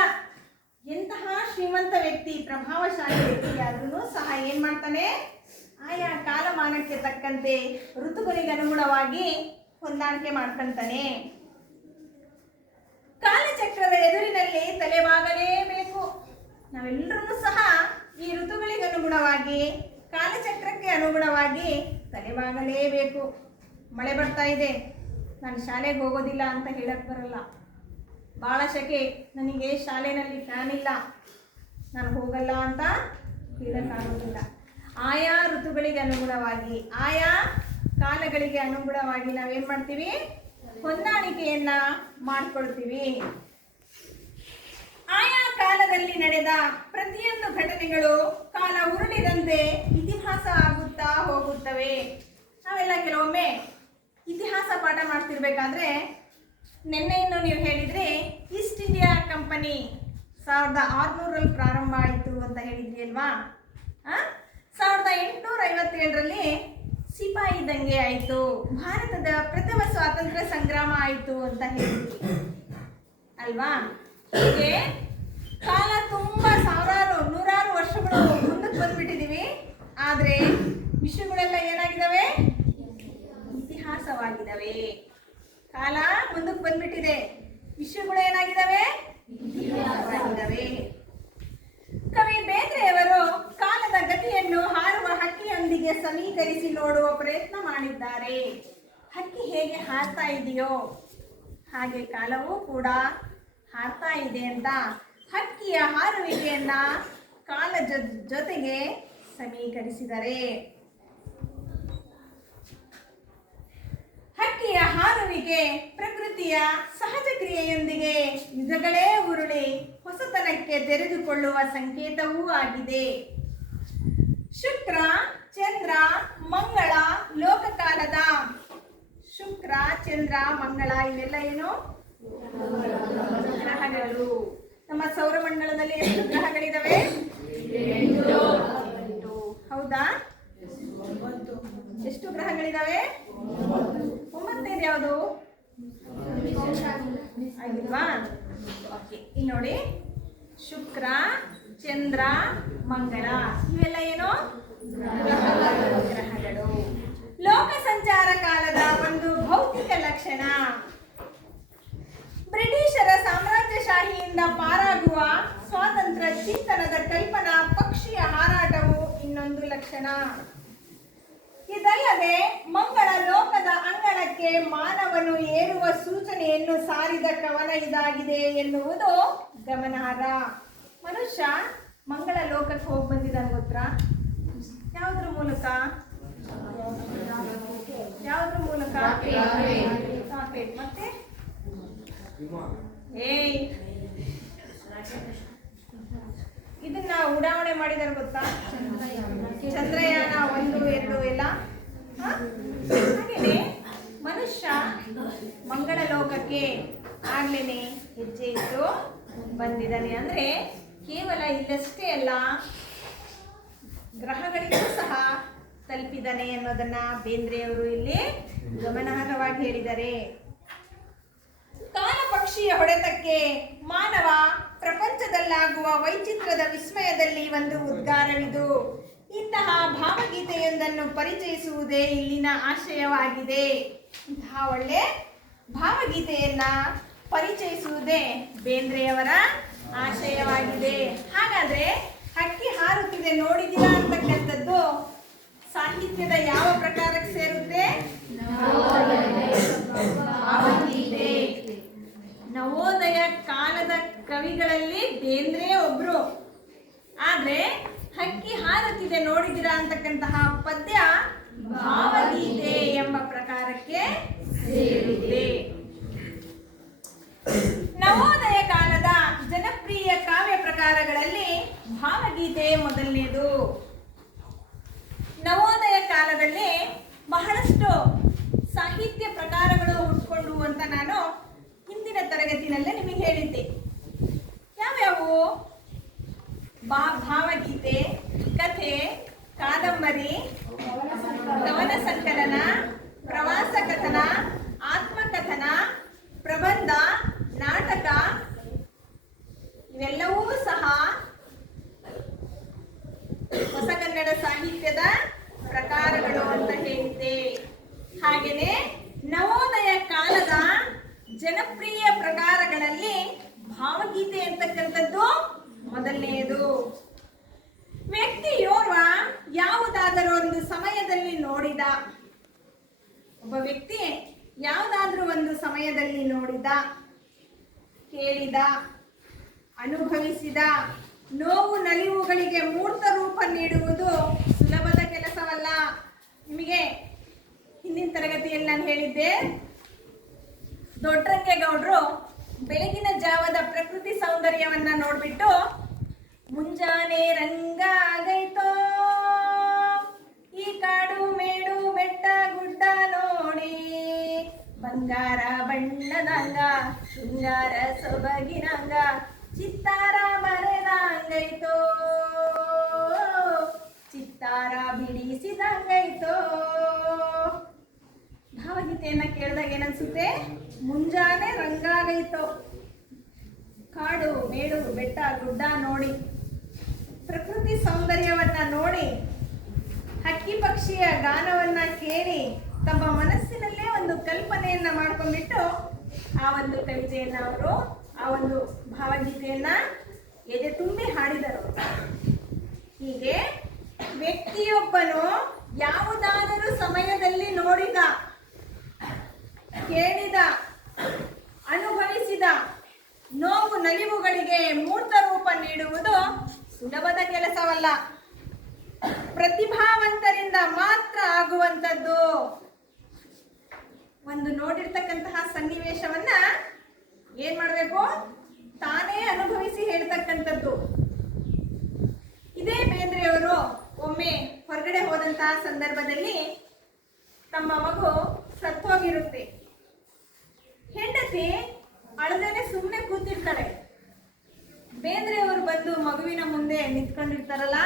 ಎಂತಹ ಶ್ರೀಮಂತ ವ್ಯಕ್ತಿ, ಪ್ರಭಾವಶಾಲಿ ವ್ಯಕ್ತಿ ಆದ್ರೂ ಸಹ ಏನ್ ಮಾಡ್ತಾನೆ, ಆಯಾ ಕಾಲಮಾನಕ್ಕೆ ತಕ್ಕಂತೆ ಋತುಗಳಿಗೆ ಅನುಗುಣವಾಗಿ ಹೊಂದಾಣಿಕೆ ಮಾಡ್ಕೊಂತಾನೆ. ಕಾಲಚಕ್ರದ ಎದುರಿನಲ್ಲಿ ತಲೆಬಾಗಲೇಬೇಕು. ನಾವೆಲ್ಲರೂ ಸಹ ಈ ಋತುಗಳಿಗೆ ಅನುಗುಣವಾಗಿ, ಕಾಲಚಕ್ರಕ್ಕೆ ಅನುಗುಣವಾಗಿ ತಲೆಬಾಗಲೇಬೇಕು. ಮಳೆ ಬರ್ತಾ ಇದೆ, ನಾನು ಶಾಲೆಗೆ ಹೋಗೋದಿಲ್ಲ ಅಂತ ಹೇಳಕ್ ಬರಲ್ಲ. ಭಾಳ ಸೆಕೆ, ನನಗೆ ಶಾಲೆಯಲ್ಲಿ ಫ್ಯಾನ್ ಇಲ್ಲ, ನಾನು ಹೋಗಲ್ಲ ಅಂತ ಹೇಳಕ್ಕಾಗೋದಿಲ್ಲ. ಆಯಾ ಋತುಗಳಿಗೆ ಅನುಗುಣವಾಗಿ, ಆಯಾ ಕಾಲಗಳಿಗೆ ಅನುಗುಣವಾಗಿ ನಾವೇನು ಮಾಡ್ತೀವಿ, ಹೊಂದಾಣಿಕೆಯನ್ನ ಮಾಡ್ಕೊಳ್ತೀವಿ. ಆಯಾ ಕಾಲದಲ್ಲಿ ನಡೆದ ಪ್ರತಿಯೊಂದು ಘಟನೆಗಳು ಕಾಲ ಉರುಳಿದಂತೆ ಇತಿಹಾಸ ಆಗುತ್ತಾ ಹೋಗುತ್ತವೆ. ನಾವೆಲ್ಲ ಕೆಲವೊಮ್ಮೆ ಇತಿಹಾಸ ಪಾಠ ಮಾಡ್ತಿರ್ಬೇಕಾದ್ರೆ ನಿನ್ನೆಯನ್ನು ನೀವು ಹೇಳಿದ್ರಿ, ಈಸ್ಟ್ ಇಂಡಿಯಾ ಕಂಪನಿ 1600ರಲ್ಲಿ ಪ್ರಾರಂಭ ಆಯಿತು ಅಂತ ಹೇಳಿದ್ರಿ ಅಲ್ವಾ. 1857ರಲ್ಲಿ ಸಿಪಾಯಿ ದಂಗೆ ಆಯಿತು, ಭಾರತದ ಪ್ರಥಮ ಸ್ವಾತಂತ್ರ್ಯ ಸಂಗ್ರಾಮ ಆಯಿತು ಅಂತ ಹೇಳಿದ್ರಿ ಅಲ್ವಾ. ಹೀಗೆ ಕಾಲ ತುಂಬ ಸಾವಿರಾರು ನೂರಾರು ವರ್ಷಗಳು ಮುಂದಕ್ಕೆ ಬಂದ್ಬಿಟ್ಟಿದ್ದೀವಿ. ಆದರೆ ವಿಷಯಗಳೆಲ್ಲ ಏನಾಗಿದ್ದಾವೆ, ಇತಿಹಾಸವಾಗಿದ್ದಾವೆ. ಕಾಲ ಮುಂದಕ್ಕೆ ಬಂದ್ಬಿಟ್ಟಿದೆ, ವಿಷಯಗಳು ಏನಾಗಿದ್ದಾವೆ, ಇತಿಹಾಸವಾಗಿದ್ದಾವೆ. ಕವಿ ಬೇಂದ್ರೆಯವರು ಕಾಲದ ಗತಿಯನ್ನು ಹಾರುವ ಹಕ್ಕಿಯೊಂದಿಗೆ ಸಮೀಕರಿಸಿ ನೋಡುವ ಪ್ರಯತ್ನ ಮಾಡಿದ್ದಾರೆ. ಹಕ್ಕಿ ಹೇಗೆ ಹಾರ್ತಾ ಇದೆಯೋ ಹಾಗೆ ಕಾಲವೂ ಕೂಡ ಹಾರ್ತಾ ಇದೆ ಅಂತ ಹಕ್ಕಿಯ ಹಾರುವಿಕೆಯನ್ನ ಕಾಲ ಜೊತೆಗೆ ಸಮೀಕರಿಸಿದರೆ. ಹಕ್ಕಿಯ ಹಾರುವಿಕೆ ಪ್ರಕೃತಿಯ ಸಹಜ ಕ್ರಿಯೆಯೊಂದಿಗೆ ಯುಗಗಳೇ ಉರುಳಿ ಹೊಸತನಕ್ಕೆ ತೆರೆದುಕೊಳ್ಳುವ ಸಂಕೇತವೂ ಆಗಿದೆ. ಶುಕ್ರ, ಚಂದ್ರ, ಮಂಗಳ ಲೋಕಕಾಲದ, ಶುಕ್ರ, ಚಂದ್ರ, ಮಂಗಳ ಇವೆಲ್ಲ ಏನು ಗ್ರಹಗಳು. ನಮ್ಮ ಸೌರಮಂಡಲದಲ್ಲಿ ಎಷ್ಟು ಗ್ರಹಗಳಿದಾವೆ? 8. ಹೌದಾ? ಎಷ್ಟು ಗ್ರಹಗಳಿದಾವೆ? 9. ಯಾವುದು ಆಗಿಲ್ವಾ? ಓಕೆ, ಇಲ್ಲಿ ನೋಡಿ, ಶುಕ್ರ, ಚಂದ್ರ, ಮಂಗಳ ಇವೆಲ್ಲ ಏನು ಗ್ರಹಗಳು. ಲೋಕ ಸಂಚಾರ ಕಾಲದ ಒಂದು ಭೌತಿಕ ಲಕ್ಷಣ. ಬ್ರಿಟಿಷರ ಸಾಮ್ರಾಜ್ಯಶಾಹಿಯಿಂದ ಪಾರಾಗುವ ಸ್ವಾತಂತ್ರ್ಯ ಚಿಂತನದ ಕಲ್ಪನಾ ಪಕ್ಷಿಯ ಹಾರಾಟವು ಇನ್ನೊಂದು ಲಕ್ಷಣ. ಇದಲ್ಲದೆ ಮಂಗಳ ಲೋಕದ ಅಂಗಳಕ್ಕೆ ಮಾನವನು ಏರುವ ಸೂಚನೆಯನ್ನು ಸಾರಿದ ಕವನ ಇದಾಗಿದೆ ಎನ್ನುವುದು ಗಮನಾರ್ಹ. ಮನುಷ್ಯ ಮಂಗಳ ಲೋಕಕ್ಕೆ ಹೋಗಿ ಬಂದಿದ್ದಾನೆ ಗೊತ್ತಾ? ಯಾವುದ್ರ ಮೂಲಕ? ಯಾವುದ್ರ ಮೂಲಕ? ರಾಕೆಟ್. ಮತ್ತೆ ಇದನ್ನ ಉಡಾವಣೆ ಮಾಡಿದಾರೆ ಗೊತ್ತಾ? ಚಂದ್ರಯಾನ 1, 2 ಎಲ್ಲ. ಹಾಗೇನೆ ಮನುಷ್ಯ ಮಂಗಳ ಲೋಕಕ್ಕೆ ಆಗ್ಲೇನೆ ಹೆಜ್ಜೆ ಇಟ್ಟು ಬಂದಿದ್ದಾನೆ. ಅಂದ್ರೆ ಕೇವಲ ಇಲ್ಲಷ್ಟೇ ಅಲ್ಲ, ಗ್ರಹಗಳಿಗೂ ಸಹ ತಲುಪಿದ್ದಾನೆ ಅನ್ನೋದನ್ನ ಬೇಂದ್ರೆಯವರು ಇಲ್ಲಿ ಗಮನಾರ್ಹವಾಗಿ ಹೇಳಿದ್ದಾರೆ. ಕಾಲ ಪಕ್ಷಿಯ ಹೊಡೆತಕ್ಕೆ ಮಾನವ ಪ್ರಪಂಚದಲ್ಲಾಗುವ ವೈಚಿತ್ರ್ಯದ ವಿಸ್ಮಯದಲ್ಲಿ ಒಂದು ಉದ್ಗಾರವಿದು. ಇಂತಹ ಭಾವಗೀತೆಯೊಂದನ್ನು ಪರಿಚಯಿಸುವುದೇ ಇಲ್ಲಿನ ಆಶಯವಾಗಿದೆ. ಇಂತಹ ಒಳ್ಳೆ ಭಾವಗೀತೆಯನ್ನ ಪರಿಚಯಿಸುವುದೇ ಬೇಂದ್ರೆಯವರ ಆಶಯವಾಗಿದೆ. ಹಾಗಾದ್ರೆ ಹಕ್ಕಿ ಹಾರುತ್ತಿದೆ ನೋಡಿದಿರಾ ಅಂತಕ್ಕಂಥದ್ದು ಸಾಹಿತ್ಯದ ಯಾವ ಪ್ರಕಾರಕ್ಕೆ ಸೇರುತ್ತೆ? ಭಾವಗೀತೆ. ನವೋದಯ ಕಾಲದ ಕವಿಗಳಲ್ಲಿ ಬೇಂದ್ರೆ ಒಬ್ರು. ಆದ್ರೆ ಹಕ್ಕಿ ಹಾರುತ್ತಿದೆ ನೋಡಿದಿರಾ ಅಂತಕ್ಕಂತಹ ಪದ್ಯ ಭಾವಗೀತೆ ಎಂಬ ಪ್ರಕಾರಕ್ಕೆ ಸೇರಿದೆ. ನವೋದಯ ಕಾಲದ ಜನಪ್ರಿಯ ಕಾವ್ಯ ಪ್ರಕಾರಗಳಲ್ಲಿ ಭಾವಗೀತೆ ಮೊದಲನೇದು. ನವೋದಯ ಕಾಲದಲ್ಲಿ ಬಹಳಷ್ಟು ಸಾಹಿತ್ಯ ಪ್ರಕಾರಗಳು ಹುಟ್ಕೊಂಡು ಅಂತ ನಾನು ಹಿಂದಿನ ತರಗತಿನಲ್ಲೇ ನಿಮಗೆ ಹೇಳಿದ್ದೆ. ಯಾವ್ಯಾವು? ಭಾವಗೀತೆ, ಕಥೆ, ಕಾದಂಬರಿ, ಕವನ ಸಂಕಲನ, ಪ್ರವಾಸ ಕಥನ, ಆತ್ಮಕಥನ, ಪ್ರಬಂಧ, ನಾಟಕ, ಇವೆಲ್ಲವೂ ಸಹ ಹೊಸಗನ್ನಡ ಸಾಹಿತ್ಯದ ಪ್ರಕಾರಗಳು ಅಂತ ಹೇಳಿದ್ದೆ. ಹಾಗೆಯೇ ನವೋದಯ ಕಾಲದ ಜನಪ್ರಿಯ ಪ್ರಕಾರಗಳಲ್ಲಿ ಭಾವಗೀತೆ ಅಂತಕ್ಕಂಥದ್ದು ಮೊದಲನೆಯದು. ವ್ಯಕ್ತಿಯೋರ್ವ ಯಾವುದಾದರೂ ಒಂದು ಸಮಯದಲ್ಲಿ ನೋಡಿದ, ಒಬ್ಬ ವ್ಯಕ್ತಿ ಯಾವುದಾದ್ರೂ ಒಂದು ಸಮಯದಲ್ಲಿ ನೋಡಿದ, ಕೇಳಿದ, ಅನುಭವಿಸಿದ ನೋವು ನಲಿವುಗಳಿಗೆ ಮೂರ್ತ ರೂಪ ನೀಡುವುದು ಸುಲಭದ ಕೆಲಸವಲ್ಲ. ನಿಮಗೆ ಹಿಂದಿನ ತರಗತಿಯಲ್ಲಿ ನಾನು ಹೇಳಿದ್ದೆ, ದೊಡ್ಡರಂಗೇಗೌಡರು ಬೆಳಗಿನ ಜಾವದ ಪ್ರಕೃತಿ ಸೌಂದರ್ಯವನ್ನ ನೋಡ್ಬಿಟ್ಟು ಮುಂಜಾನೆ ರಂಗ ಆಗೈತೋ ಈ ಕಾಡು ಮೇಡು ಬೆಟ್ಟ ಗುಡ್ಡ ನೋಡಿ, ಬಂಗಾರ ಬಣ್ಣದಂಗ ಶೃಂಗಾರ ಸೊಬಗಿನಂಗ ಚಿತ್ತಾರ ಬರೆದಂಗೈತೋ, ಚಿತ್ತಾರ ಬಿಡಿಸಿದಂಗೈತೋ. ಭಾವಗೀತೆಯನ್ನ ಕೇಳಿದಾಗ ಏನನ್ಸುತ್ತೆ? ಮುಂಜಾನೆ ರಂಗಾಗೈತೋ, ಕಾಡು ಮೇಡು ಬೆಟ್ಟ ಗುಡ್ಡ ನೋಡಿ, ಪ್ರಕೃತಿ ಸೌಂದರ್ಯವನ್ನ ನೋಡಿ, ಹಕ್ಕಿ ಪಕ್ಷಿಯ ಗಾನವನ್ನ ಕೇಳಿ ತಮ್ಮ ಮನಸ್ಸಿನಲ್ಲೇ ಒಂದು ಕಲ್ಪನೆಯನ್ನ ಮಾಡ್ಕೊಂಡ್ಬಿಟ್ಟು ಆ ಒಂದು ಕವಿತೆಯನ್ನ ಅವರು, ಆ ಒಂದು ಭಾವಗೀತೆಯನ್ನ ಎದೆ ತುಂಬಿ ಹಾಡಿದರು. ಹೀಗೆ ವ್ಯಕ್ತಿಯೊಬ್ಬನು ಯಾವುದಾದರೂ ಸಮಯದಲ್ಲಿ ನೋಡಿದ, ಕೇಳಿದ, ಅನುಭವಿಸಿದ ನೋವು ನಲಿವುಗಳಿಗೆ ಮೂರ್ತ ರೂಪ ನೀಡುವುದು ಸುಲಭದ ಕೆಲಸವಲ್ಲ. ಪ್ರತಿಭಾವಂತರಿಂದ ಮಾತ್ರ ಆಗುವಂಥದ್ದು. ಒಂದು ನೋಡಿರ್ತಕ್ಕಂತಹ ಸನ್ನಿವೇಶವನ್ನ ಏನ್ ಮಾಡಬೇಕು? ತಾನೇ ಅನುಭವಿಸಿ ಹೇಳ್ತಕ್ಕಂಥದ್ದು. ಇದೇ ಬೇಂದ್ರೆಯವರು ಒಮ್ಮೆ ಹೊರಗಡೆ ಹೋದಂತಹ ಸಂದರ್ಭದಲ್ಲಿ ತಮ್ಮ ಮಗು ಸತ್ತೋಗಿರುತ್ತೆ. ಹೆಂಡತಿ ಅಳದೇನೆ ಸುಮ್ಮನೆ ಕೂತಿರ್ತಾಳೆ. ಬೇಂದ್ರೆಯವರು ಬಂದು ಮಗುವಿನ ಮುಂದೆ ನಿಂತ್ಕೊಂಡಿರ್ತಾರಲ್ಲ,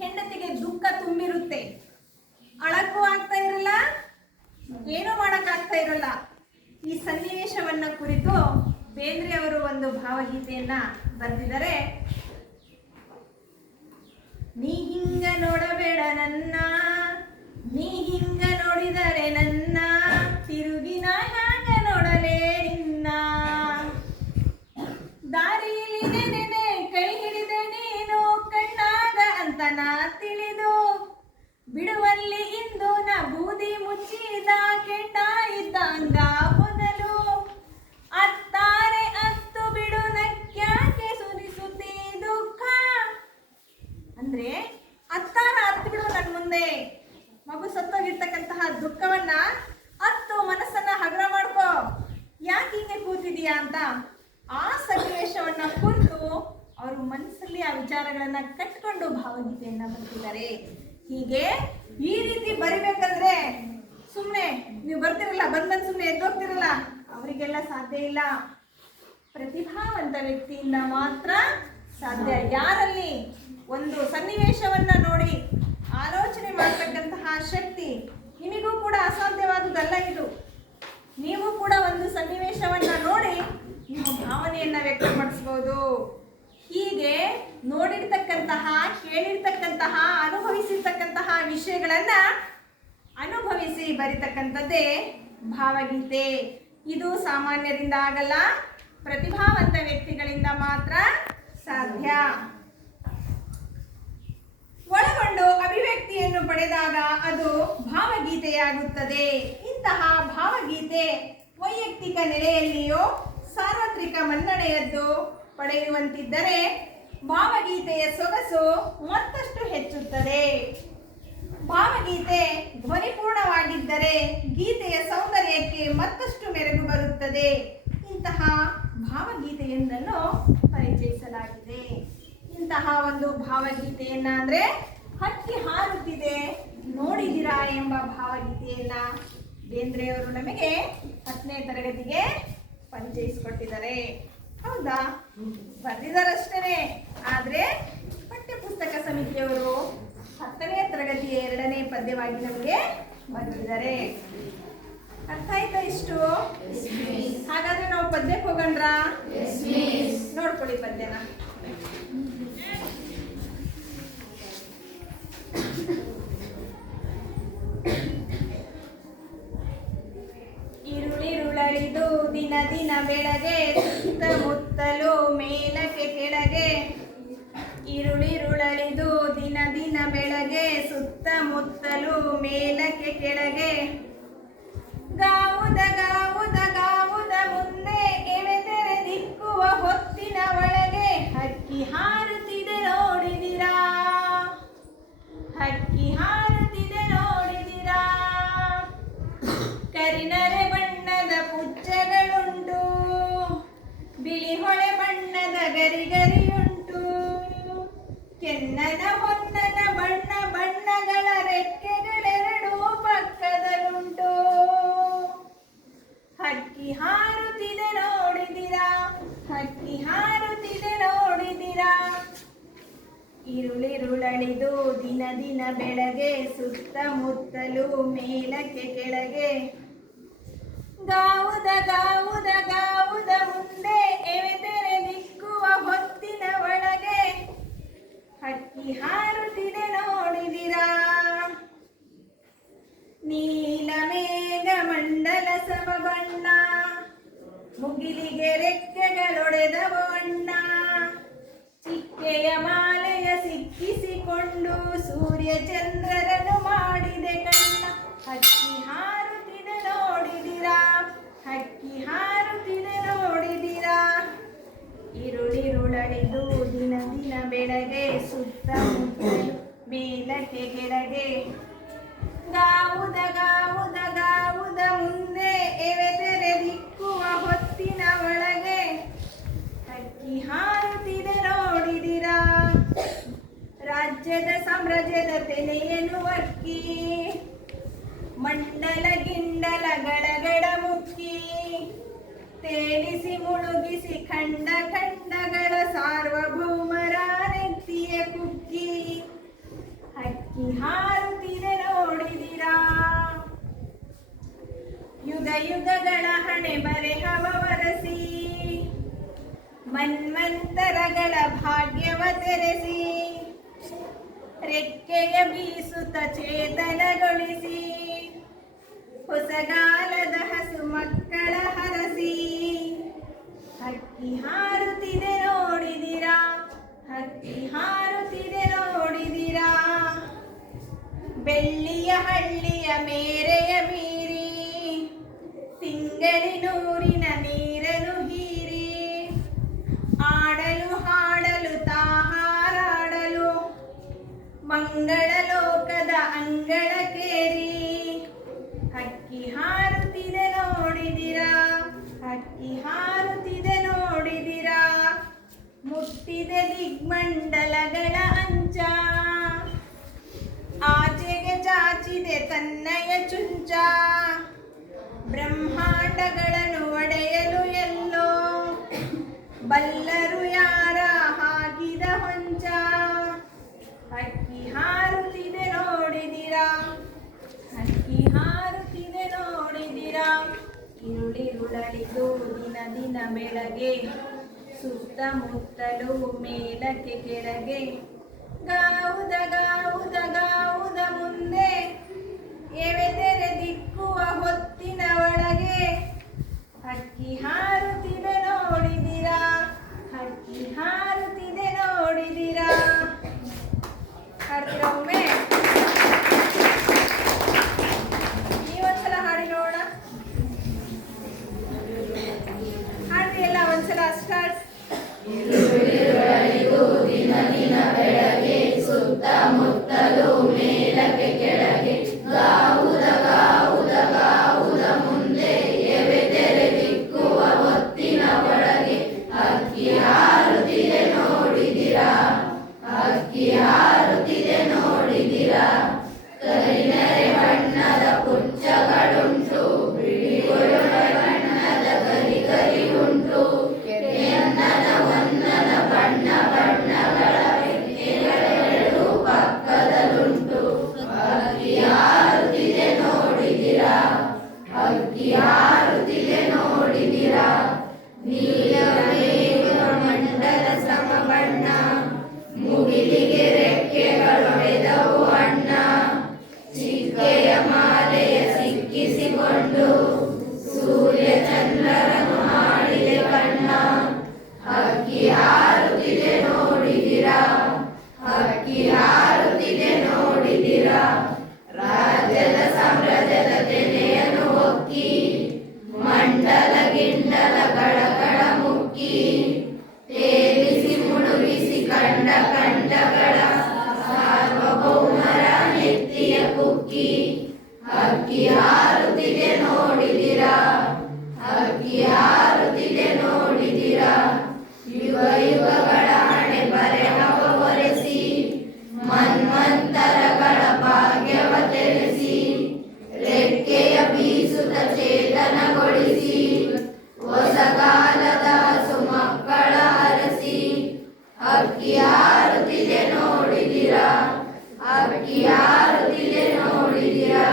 ಹೆಂಡತಿಗೆ ದುಃಖ ತುಂಬಿರುತ್ತೆ. ಅಳಕ್ಕೂ ಆಗ್ತಾ ಇರಲ್ಲ, ಏನೂ ಮಾಡಕ್ಕಾಗ್ತಾ ಇರಲ್ಲ. ಈ ಸನ್ನಿವೇಶವನ್ನ ಕುರಿತು ಬೇಂದ್ರೆಯವರು ಒಂದು ಭಾವಗೀತೆಯನ್ನ ಬರೆದಿದ್ದಾರೆ. ನೀ ಹಿಂಗ ನೋಡಬೇಡ ನನ್ನ, ನೀ ಹಿಂಗ ನೋಡಿದರೆ ನನ್ನ, ತಿರುಗಿನ ಹ್ಯಾಂಗ ನೋಡಲೇ ನಿನ್ನ, ದಾರಿಲಿ ನೆನೆ ಕೈ ಹಿಡಿದೆ ನೀನು ಕಣ್ಣಾಗ ಅಂತ ನಾ ತಿಳಿದು, ಬಿಡುವಲ್ಲಿ ಇಂದು ನಾ ಬೂದಿ ಮುಚ್ಚಿದ ಕೆಂಡ ಇದ್ದಂಗ ಮೊದಲು, ಅತ್ತಾರೆ ಅತ್ತು ಬಿಡು ನಕ್ಯಾಕೆ ಸುರಿಸುತ್ತಿ ದುಃಖ. ಅಂದ್ರೆ ಅತ್ತಾರ ಹತ್ತು ಬಿಡು ನನ್ನ ಮುಂದೆ, ಮಗು ಸತ್ತೋಗಿರ್ತಕ್ಕಂತಹ ದುಃಖವನ್ನ ಹತ್ತು ಮನಸ್ಸನ್ನ ಹಗುರ ಮಾಡ್ಕೋ, ಯಾಕೆ ಹಿಂಗೆ ಕೂತಿದೀಯಾ ಅಂತ ಆ ಸನ್ನಿವೇಶವನ್ನ ಕುರಿತು ಅವರು ಮನಸ್ಸಲ್ಲಿ ಆ ವಿಚಾರಗಳನ್ನ ಕಟ್ಕೊಂಡು ಭಾವಗೀತೆಯನ್ನ ಬರ್ತಿದ್ದಾರೆ. ಹೀಗೆ ಈ ರೀತಿ ಬರಿಬೇಕಂದ್ರೆ ಸುಮ್ಮನೆ ನೀವು ಬರ್ತಿರಲ್ಲ, ಬಂದ್ ಸುಮ್ಮನೆ ಎದ್ದೋಗ್ತಿರಲ್ಲ, ಅವರಿಗೆಲ್ಲ ಸಾಧ್ಯ ಇಲ್ಲ. ಪ್ರತಿಭಾವಂತ ವ್ಯಕ್ತಿಯಿಂದ ಮಾತ್ರ ಸಾಧ್ಯ. ಯಾರಲ್ಲಿ ಒಂದು ಸನ್ನಿವೇಶವನ್ನ ನೋಡಿ ಆಲೋಚನೆ ಮಾಡತಕ್ಕಂತಹ ಶಕ್ತಿ, ನಿಮಗೂ ಕೂಡ ಅಸಾಧ್ಯವಾದುದಲ್ಲ ಇದು. ನೀವು ಕೂಡ ಒಂದು ಸನ್ನಿವೇಶವನ್ನ ನೋಡಿ ನಿಮ್ಮ ಭಾವನೆಯನ್ನ ವ್ಯಕ್ತಪಡಿಸಬಹುದು. ಹೀಗೆ ನೋಡಿರ್ತಕ್ಕಂತಹ, ಕೇಳಿರ್ತಕ್ಕಂತಹ, ಅನುಭವಿಸಿರ್ತಕ್ಕಂತಹ ವಿಷಯಗಳನ್ನ ಅನುಭವಿಸಿ ಬರಿತಕ್ಕಂಥದ್ದೇ ಭಾವಗೀತೆ. ಇದು ಸಾಮಾನ್ಯರಿಂದ ಆಗಲ್ಲ, ಪ್ರತಿಭಾವಂತ ವ್ಯಕ್ತಿಗಳಿಂದ ಮಾತ್ರ ಸಾಧ್ಯ. ಒಳಗೊಂಡು ಅಭಿವ್ಯಕ್ತಿಯನ್ನು ಪಡೆದಾಗ ಅದು ಭಾವಗೀತೆಯಾಗುತ್ತದೆ. ಇಂತಹ ಭಾವಗೀತೆ ವೈಯಕ್ತಿಕ ನೆಲೆಯಲ್ಲಿಯೂ ಸಾರ್ವತ್ರಿಕ ಮನ್ನಣೆಯದ್ದು ಪಡೆಯುವಂತಿದ್ದರೆ ಭಾವಗೀತೆಯ ಸೊಗಸು ಮತ್ತಷ್ಟು ಹೆಚ್ಚುತ್ತದೆ. ಭಾವಗೀತೆ ಧ್ವನಿಪೂರ್ಣವಾಗಿದ್ದರೆ ಗೀತೆಯ ಸೌಂದರ್ಯಕ್ಕೆ ಮತ್ತಷ್ಟು ಮೆರುಗು ಬರುತ್ತದೆ. ಇಂತಹ ಭಾವಗೀತೆಯೊಂದನ್ನು ಪರಿಚಯಿಸಲಾಗಿದೆ. ಇಂತಹ ಒಂದು ಭಾವಗೀತೆಯನ್ನ ಅಂದ್ರೆ ಹಕ್ಕಿ ಹಾರುತ್ತಿದೆ ನೋಡಿದಿರಾ ಎಂಬ ಭಾವಗೀತೆಯನ್ನ ಬೇಂದ್ರೆಯವರು ನಮಗೆ 10ನೇ ತರಗತಿಗೆ ಪರಿಚಯಿಸಿಕೊಟ್ಟಿದ್ದಾರೆ. ಹೌದಾ? ಬರೆದಿದ್ದಾರಷ್ಟೇ, ಆದರೆ ಪಠ್ಯಪುಸ್ತಕ ಸಮಿತಿಯವರು 10ನೇ ತರಗತಿಯ 2ನೇ ಪದ್ಯವಾಗಿ ನಮಗೆ ಬರೆದಿದ್ದಾರೆ. ಅರ್ಥ ಆಯ್ತಾ ಇಷ್ಟು? ಹಾಗಾದ್ರೆ ನಾವು ಪದ್ಯಕ್ಕೆ ಹೋಗೋಣ. ನೋಡ್ಕೊಳ್ಳಿ ಪದ್ಯನ. ಇರುಳಿರುಳಳಿದು ದಿನ ದಿನ ಬೆಳಗ್ಗೆ ಸುತ್ತಮುತ್ತಲು ಮೇಲಕ್ಕೆ ಕೆಳಗೆ. ಇರುಳಿರುಳಳಿದು ದಿನ ದಿನ ಬೆಳಗ್ಗೆ ಸುತ್ತಮುತ್ತಲು ಮೇಲಕ್ಕೆ ಕೆಳಗೆ. ಗಾವುದ ಗಾವುದ ಗಾವುದ ಮುಂದೆ ಎವೆದರೆ ದಿಕ್ಕುವ ಹೊತ್ತಿನ ಒಳಗೆ. ಹಕ್ಕಿ ಹಾರುತ್ತಿದೆ ನೋಡಿದಿರಾ, ಹಕ್ಕಿ ಹಾರುತ್ತಿದೆ ನೋಡಿದಿರಾ. ಕರಿನರೆ ಬಣ್ಣದ ಪುಚ್ಚಗಳುಂಟು, ಬಿಳಿ ಹೊಳೆ ಬಣ್ಣದ ಗರಿಗರಿಯುಂಟು. ಕೆನ್ನನ ಹೊನ್ನನ ಬಣ್ಣ ಬಣ್ಣಗಳ ರೆಕ್ಕೆಗಳೆರಡೂ ಪಕ್ಕದಲ್ಲುಂಟು. ಹಕ್ಕಿ ಹಾರುತ್ತಿದೆ ನೋಡಿದಿರಾ, ಹಕ್ಕಿ ಹಾರುತ್ತಿದೆ ನೋಡಿದಿರಾ. ಇರುಳಿರುಳಳಿದು ದಿನ ದಿನ ಬೆಳಗ್ಗೆ ಸುತ್ತಮುತ್ತಲು ಮೇಲಕ್ಕೆ ಕೆಳಗೆ. ಗಾವುದ ಗಾವುದ ಗಾವುದ ಮುಂದೆ ಎವೆದರೆ ದಿಕ್ಕುವ ಹೊತ್ತಿನ ಒಳಗೆ. ಹಕ್ಕಿ ಹಾರುತ್ತಿದೆ ನೋಡಿದಿರಾ. ನೀಲಮೇಘ ಮಂಡಲ ಸಮ ಬಣ್ಣ, ಮುಗಿಲಿಗೆ ರೆಕ್ಕೆಗಳೊಡೆದವ ಅಣ್ಣ. ಚಿಕ್ಕೆಯ ಮಾಲೆಯ ಸಿಕ್ಕಿಸಿಕೊಂಡು ಸೂರ್ಯ ಚಂದ್ರರನ್ನು ಮಾಡಿದೆ ಕಣ್ಣ. ಹಕ್ಕಿ ಹಾರುತ್ತಿದೆ ನೋಡಿದಿರಾ, ಹಕ್ಕಿ ಹಾರುತ್ತಿದೆ ನೋಡಿದಿರಾ. ಇರುಳಿರುಳಳಿದು ದಿನ ದಿನ ಬೆಳಗ್ಗೆ ಸುತ್ತಮುತ್ತಲು ಮೇಲಕ್ಕೆ ಕೆಳಗೆ. ಗಾವುದ ಗಾವುದ ಗಾವುದ ಮುಂದೆ ಎವೆದರೆ ದಿಕ್ಕುವ ಹೊತ್ತಿನ ಒಳಗೆ. ಹಕ್ಕಿ ಹಾರುತ್ತಿದೆ ನೋಡಿದಿರಾ. ರಾಜ್ಯದ ಸಾಮ್ರಾಜ್ಯದ ತೆನೆಯನ್ನು ಅಕ್ಕಿ, ಮಂಡಲ ಗಿಂಡಲ ಗಳಗಳ ಮುಕ್ಕಿ. ತೇಲಿಸಿ ಮುಳುಗಿಸಿ ಖಂಡ ಖಂಡಗಳ ಸಾರ್ವಭೌಮರ ನೆತ್ತಿಯ ಕುಕ್ಕಿ. ಹಕ್ಕಿ ಹಾರುತ್ತಿದೆ ನೋಡಿದಿರಾ. ಯುಗ ಯುಗಗಳ ಹಣೆ ಬರೆಹವ ವರಸಿ, ಮನ್ವಂತರಗಳ ಭಾಗ್ಯವ ತೆರೆಸಿ. ರೆಕ್ಕೆಯ ಬೀಸುತ್ತ ಚೇತನಗೊಳಿಸಿ, ಹೊಸಗಾಲದ ಹಸು ಮಕ್ಕಳ ಹರಸಿ. ಹಕ್ಕಿ ಹಾರುತ್ತಿದೆ ನೋಡಿದಿರಾ, ಹಕ್ಕಿ ಹಾರುತ್ತಿದೆ ನೋಡಿದಿರಾ. ಬೆಳ್ಳಿಯ ಹಳ್ಳಿಯ ಮೇರೆಯ ಮೀರಿ, ತಿಂಗಳಿನೂರಿನ ನೀರನ್ನು ಹೀರಿ. ಆಡಲು ಹಾಡಲು ತಾಹಾರಾಡಲು, ಮಂಗಳ ಲೋಕದ ಅಂಗಳ ಕೇರಿ. ಹಕ್ಕಿ ಹಾರುತ್ತಿದೆ ನೋಡಿದಿರಾ, ಹಕ್ಕಿ ಹಾರುತ್ತಿದೆ ನೋಡಿದಿರಾ. ಮುಟ್ಟಿದೆ ದಿಗ್ಮಂಡಲಗಳ ಅಂಚ, ಆಚೆಗೆ ಚಾಚಿದೆ ತನ್ನಯ ಚುಂಚ. ಬ್ರಹ್ಮಾಂಡಗಳನ್ನು ಒಡೆಯಲು ಎಲ್ಲೋ, ಬಲ್ಲರು ಯಾರ ಹಾಕಿದ ಹೊಂಚ. ಹಕ್ಕಿ ಹಾರುತ್ತಿದೆ ನೋಡಿದಿರಾ, ಹಕ್ಕಿ ಹಾರುತ್ತಿದೆ ನೋಡಿದಿರಾ. ಇರುಳಿರುಳಳಿದು ದಿನ ದಿನ ಬೆಳಗ್ಗೆ ಸುತ್ತಮುತ್ತಲು ಮೇಲಕ್ಕೆ ಕೆಳಗೆ. ಗಾವುದ ಗಾವುದ ಗಾವುದ ಮುಂದೆ ಎವೆದರೆ ದಿಕ್ಕುವ ಹೊತ್ತಿನ ಒಳಗೆ. ಹಕ್ಕಿ ಹಾರುತ್ತಿದೆ ನೋಡಿದಿರಾ, ಹಕ್ಕಿ ಹಾರುತ್ತಿದೆ ನೋಡಿದಿರಾ. ಅರ್ಥ ಒಂದ್ಸಲ ಸ್ಟಾರ್ಟ್. ದಿನ ದಿನ ಬೆಳಗ್ಗೆ ಸುತ್ತಮುತ್ತಲು ಮೇಲಕ್ಕೆ ಕೆಳಗೆ ಗಾವುದ ಗಾವುದ ಗಾವುದ ಮುಂದೆ ಎವೆದರೆ ದಿಕ್ಕುವ ಹೊತ್ತಿನ ಒಳಗೆ ಅಕ್ಕಿ ಹಾರುತ್ತಿದೆ ನೋಡಿದಿರಾ, ಅಕ್ಕಿ ಹಾರುತ್ತಿದೆ ನೋಡಿದಿರಾ. ಕರಿನರೆ ಬಣ್ಣದ ಪುಚ್ಚಗಳುಂಟು, ಬಿಳಿ ಒಳ್ಳೆ ಬಣ್ಣದ ಗರಿ ಗರಿ ಉಂಟು, ಕೆನ್ನದ ಹೊನ್ನದ ಬಣ್ಣ ಬಣ್ಣಗಳ ರೆಕ್ಕೆಗಳೆರಡು ಪಕ್ಕದಲ್ಲುಂಟು. ಅಕ್ಕಿ ಹಾರುತ್ತಿದೆ ನೋಡಿದಿರಾ, ಅಕ್ಕಿ ಹಾರುತ್ತಿದೆ ನೋಡಿದಿರಾ. ನೀಲ ಮೇಘ ಮಂಡಲ ಸಮಬಣ್ಣ, ಮುಗಿಲಿಗೆ ರೆಕ್ಕೆಗಳೊಡೆದವು ಅಣ್ಣ. ಚಿಕ್ಕೆಯ ಮಾಲೆಯ ಸಿಕ್ಕಿಸಿಕೊಂಡು ಸೂರ್ಯ ಚಂದ್ರರನ್ನು ಮಾಡಿದೆ ಕಣ್ಣ. ಅಕ್ಕಿ ಹಾರುತ್ತಿದೆ ನೋಡಿದಿರಾ, ಅಕ್ಕಿ ಹಾರುತ್ತಿದೆ ನೋಡಿದಿರಾ. ರಾಜ್ಯದ ಸಾಮ್ರಾಜ್ಯದ ತೆನೆಯನ್ನು ಹೊಕ್ಕಿ ಮಂಡಲ ಗಿಂಡಲ ಗಳಗಳ ಮುಕ್ಕಿ ತೇಲಿಸಿ ಮುಳುಗಿಸಿ ಕಂಡ ಕಂಡಗಳ ಸಾರ್ವಭೌಮರ ನೆತ್ತಿಯ ಕುಕ್ಕಿ. ಅಕ್ಕಿ ಹಾರುತ್ತಿದೆ ನೋಡಿದಿರಾ, ಅಕ್ಕಿ ಹಾರುತ್ತಿದೆ ನೋಡಿದಿರಾ. ಯುಗ ಯುಗಗಳ ಹಣೆ ಬರೆಹವ ಒರೆಸಿ ಮನ್ವಂತರಗಳ ಭಾಗ್ಯವ ತೆರೆಸಿ ರೆಕ್ಕೆಯ ಬೀಸುತ್ತ ಚೇತನಗೊಳಿಸಿ ಹೊಸಗಾಲದ ಹಸು ಮಕ್ಕಳ ಹರಸಿ. ಅಕ್ಕಿ ಹಾರುತ್ತಿದೆ ನೋಡಿದಿರಾ, ಅಕ್ಕಿ ಹಾರುತ್ತಿದೆ ನೋಡಿದಿರಾ.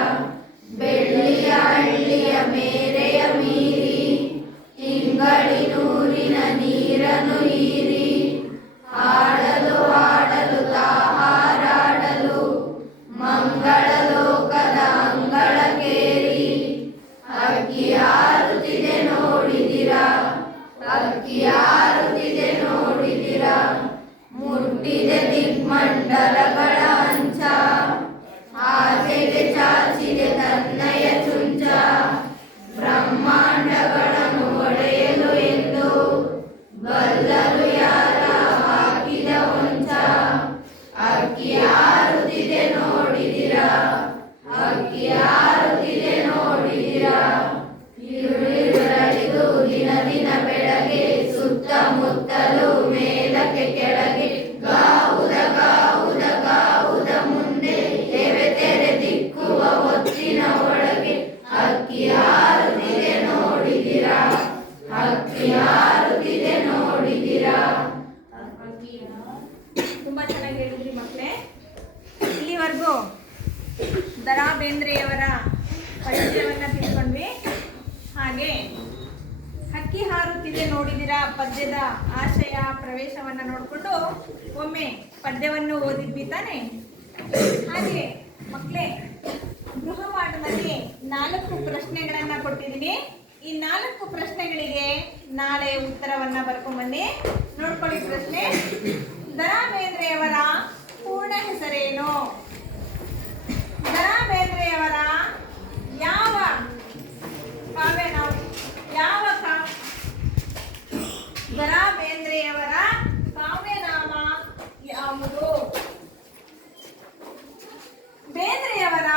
ಬೆಳ್ಳಿಯ ಹಳ್ಳಿಯ ಮೇರೆಯ ಮೀರಿ ತಿಂಗಳಿನೂರಿನ ನೀರನ್ನು ಹೀರಿ ಹಾಡಲು ಹಾಡಲು ಹಾರಾಡಲು ಮಂಗಳ ಲೋಕದ ಅಂಗಳಕ್ಕೇರಿ. ಅಕ್ಕಿ ಹಾರುತ್ತಿದೆ ನೋಡಿದಿರಾ, ಅಕ್ಕಿ ಹಾರುತ್ತಿದೆ ನೋಡಿದಿರಾ. ಮುಟ್ಟಿದೆ ದಿಗ್ಮಂಡಲಗಳ ಅಂಚ, ಆಚೆಗೆ ಚಾಚಿದೆ ತನ್ನಯ ಚುಂಚ. ಬ್ರಹ್ಮಾಂಡಗಳನ್ನು ಒಡೆಯಲು ಎಂದು ಬಲ್ಲರು ಯಾರ ಹಾಕಿದ ಹೊಂಚ. ಅಕ್ಕಿ ಹಾರುತ್ತಿದೆ ನೋಡಿದಿರಾ, ಅಕ್ಕಿ ಹಾರುತ್ತಿದೆ ನೋಡಿದಿರಾ. ಇರುಳಿರಳಿದು ದಿನ ದಿನ ಬೆಳಗ್ಗೆ ಸುತ್ತಮುತ್ತಲು ಮೇಲಕ್ಕೆ ಕೆಳಗೆ ಗಾವುದ ಗಾವುದ ಗಾವುದ ಮುಂದೆ ಎವೆತೆರೆ ದಿಕ್ಕುವ ಹೊತ್ತಿನ ಒಳಗೆ ಅಕ್ಕಿ ಹಾರುತ್ತಿದೆ ನೋಡಿದಿರಾ, ಅಕ್ಕಿ ಹಾರುತ್ತಿದೆ ನೋಡಿದಿರಾ. ತುಂಬಾ ಚೆನ್ನಾಗಿ ಹೇಳಿದ್ರಿ ಮಕ್ಕಳೇ. ಇಲ್ಲಿವರೆಗೂ ದ.ರಾ ಬೇಂದ್ರೆಯವರ ಪರಿಚಯವನ್ನ ತಿಳ್ಕೊಂಡ್ವಿ. ಹಾಗೆ ಹಕ್ಕಿ ಹಾರುತ್ತಿದೆ ನೋಡಿದಿರಾ ಪದ್ಯದ ಆಶಯ ಪ್ರವೇಶವನ್ನ ನೋಡಿಕೊಂಡು ಒಮ್ಮೆ ಪದ್ಯವನ್ನು ಓದಿದ್ವಿ ತಾನೆ. ಹಾಗೆ ಮಕ್ಕಳೇ, ಗೃಹಪಾಠದಲ್ಲಿ 4 ಪ್ರಶ್ನೆಗಳನ್ನ ಕೊಟ್ಟಿದ್ದೀನಿ. ಈ 4 ಪ್ರಶ್ನೆಗಳಿಗೆ ನಾಳೆ ಉತ್ತರವನ್ನ ಬರ್ಕೊಂಬನ್ನಿ. ನೋಡ್ಕೊಳ್ಳಿ ಪ್ರಶ್ನೆ. ದ.ರಾ ಬೇಂದ್ರೆಯವರ ಪೂರ್ಣ ಹೆಸರೇನು? ದ.ರಾ ಬೇಂದ್ರೆಯವರ ಯಾವ ಕಾವ್ಯ ದ.ರಾ ಬೇಂದ್ರೆಯವರ ಕಾವ್ಯನಾಮ ಯಾವುದು? ಬೇಂದ್ರೆಯವರ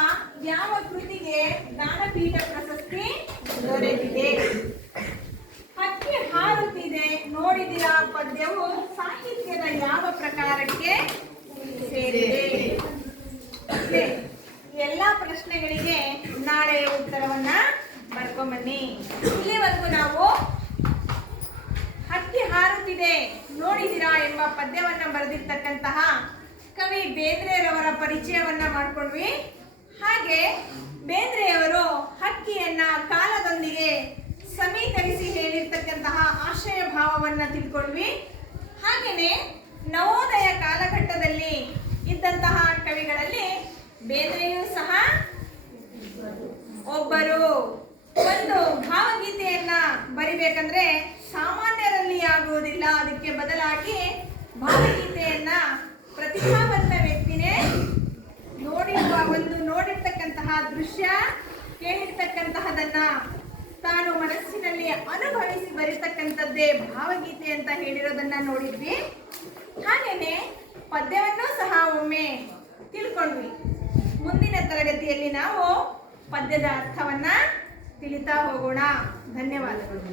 ಯಾವ ಕೃತಿಗೆ ಜ್ಞಾನಪೀಠ ಪ್ರಶಸ್ತಿ ದೊರೆತಿದೆ? ಹಕ್ಕಿ ಹಾರುತ್ತಿದೆ ನೋಡಿದಿರಾ ಪದ್ಯವು ಸಾಹಿತ್ಯದ ಯಾವ ಪ್ರಕಾರಕ್ಕೆ ಸೇರಿದೆ? ಎಲ್ಲ ಪ್ರಶ್ನೆಗಳಿಗೆ ನಾಳೆ ಉತ್ತರವನ್ನ ಬರ್ಕೊಂಬನ್ನಿ. ಇಲ್ಲಿವರೆಗೂ ನಾವು ಹಕ್ಕಿ ಹಾರುತ್ತಿದೆ ನೋಡಿದಿರಾ ಎಂಬ ಪದ್ಯವನ್ನ ಬರೆದಿರ್ತಕ್ಕಂತಹ ಕವಿ ಬೇಂದ್ರೆಯವರ ಪರಿಚಯವನ್ನ ಮಾಡ್ಕೊಂಡ್ವಿ. ಹಾಗೆ ಬೇಂದ್ರೆಯವರು ಹಕ್ಕಿಯನ್ನ ಕಾಲದೊಂದಿಗೆ ಸಮೀಕರಿಸಿ ಹೇಳಿರ್ತಕ್ಕಂತಹ ಆಶಯ ಭಾವವನ್ನ ತಿಳ್ಕೊಂಡ್ವಿ. ಹಾಗೆಯೇ ನವೋದಯ ಕಾಲಘಟ್ಟದಲ್ಲಿ ಇದ್ದಂತಹ ಕವಿಗಳಲ್ಲಿ ಬೇಂದ್ರೆಯೂ ಸಹ ಒಬ್ಬರು. ಒಂದು ಭಾವಗೀತೆಯನ್ನ ಬರಿಬೇಕಂದ್ರೆ ಸಾಮಾನ್ಯರಲ್ಲಿ ಆಗುವುದಿಲ್ಲ. ಅದಕ್ಕೆ ಬದಲಾಗಿ ಭಾವಗೀತೆಯನ್ನ ಪ್ರತಿಭಾವಂತ ವ್ಯಕ್ತಿನೇ ನೋಡಿರ್ತಕ್ಕಂತಹ ದೃಶ್ಯ, ಕೇಳಿರ್ತಕ್ಕಂತಹದನ್ನ ತಾನು ಮನಸ್ಸಿನಲ್ಲಿ ಅನುಭವಿಸಿ ಬರೀತಕ್ಕಂಥದ್ದೇ ಭಾವಗೀತೆ ಅಂತ ಹೇಳಿರೋದನ್ನ ನೋಡಿದ್ವಿ. ಹಾಗೇನೆ ಪದ್ಯವನ್ನು ಸಹ ಒಮ್ಮೆ ತಿಳ್ಕೊಂಡ್ವಿ. ಮುಂದಿನ ತರಗತಿಯಲ್ಲಿ ನಾವು ಪದ್ಯದ ಅರ್ಥವನ್ನ ತಿಳಿತಾ ಹೋಗೋಣ. ಧನ್ಯವಾದಗಳು.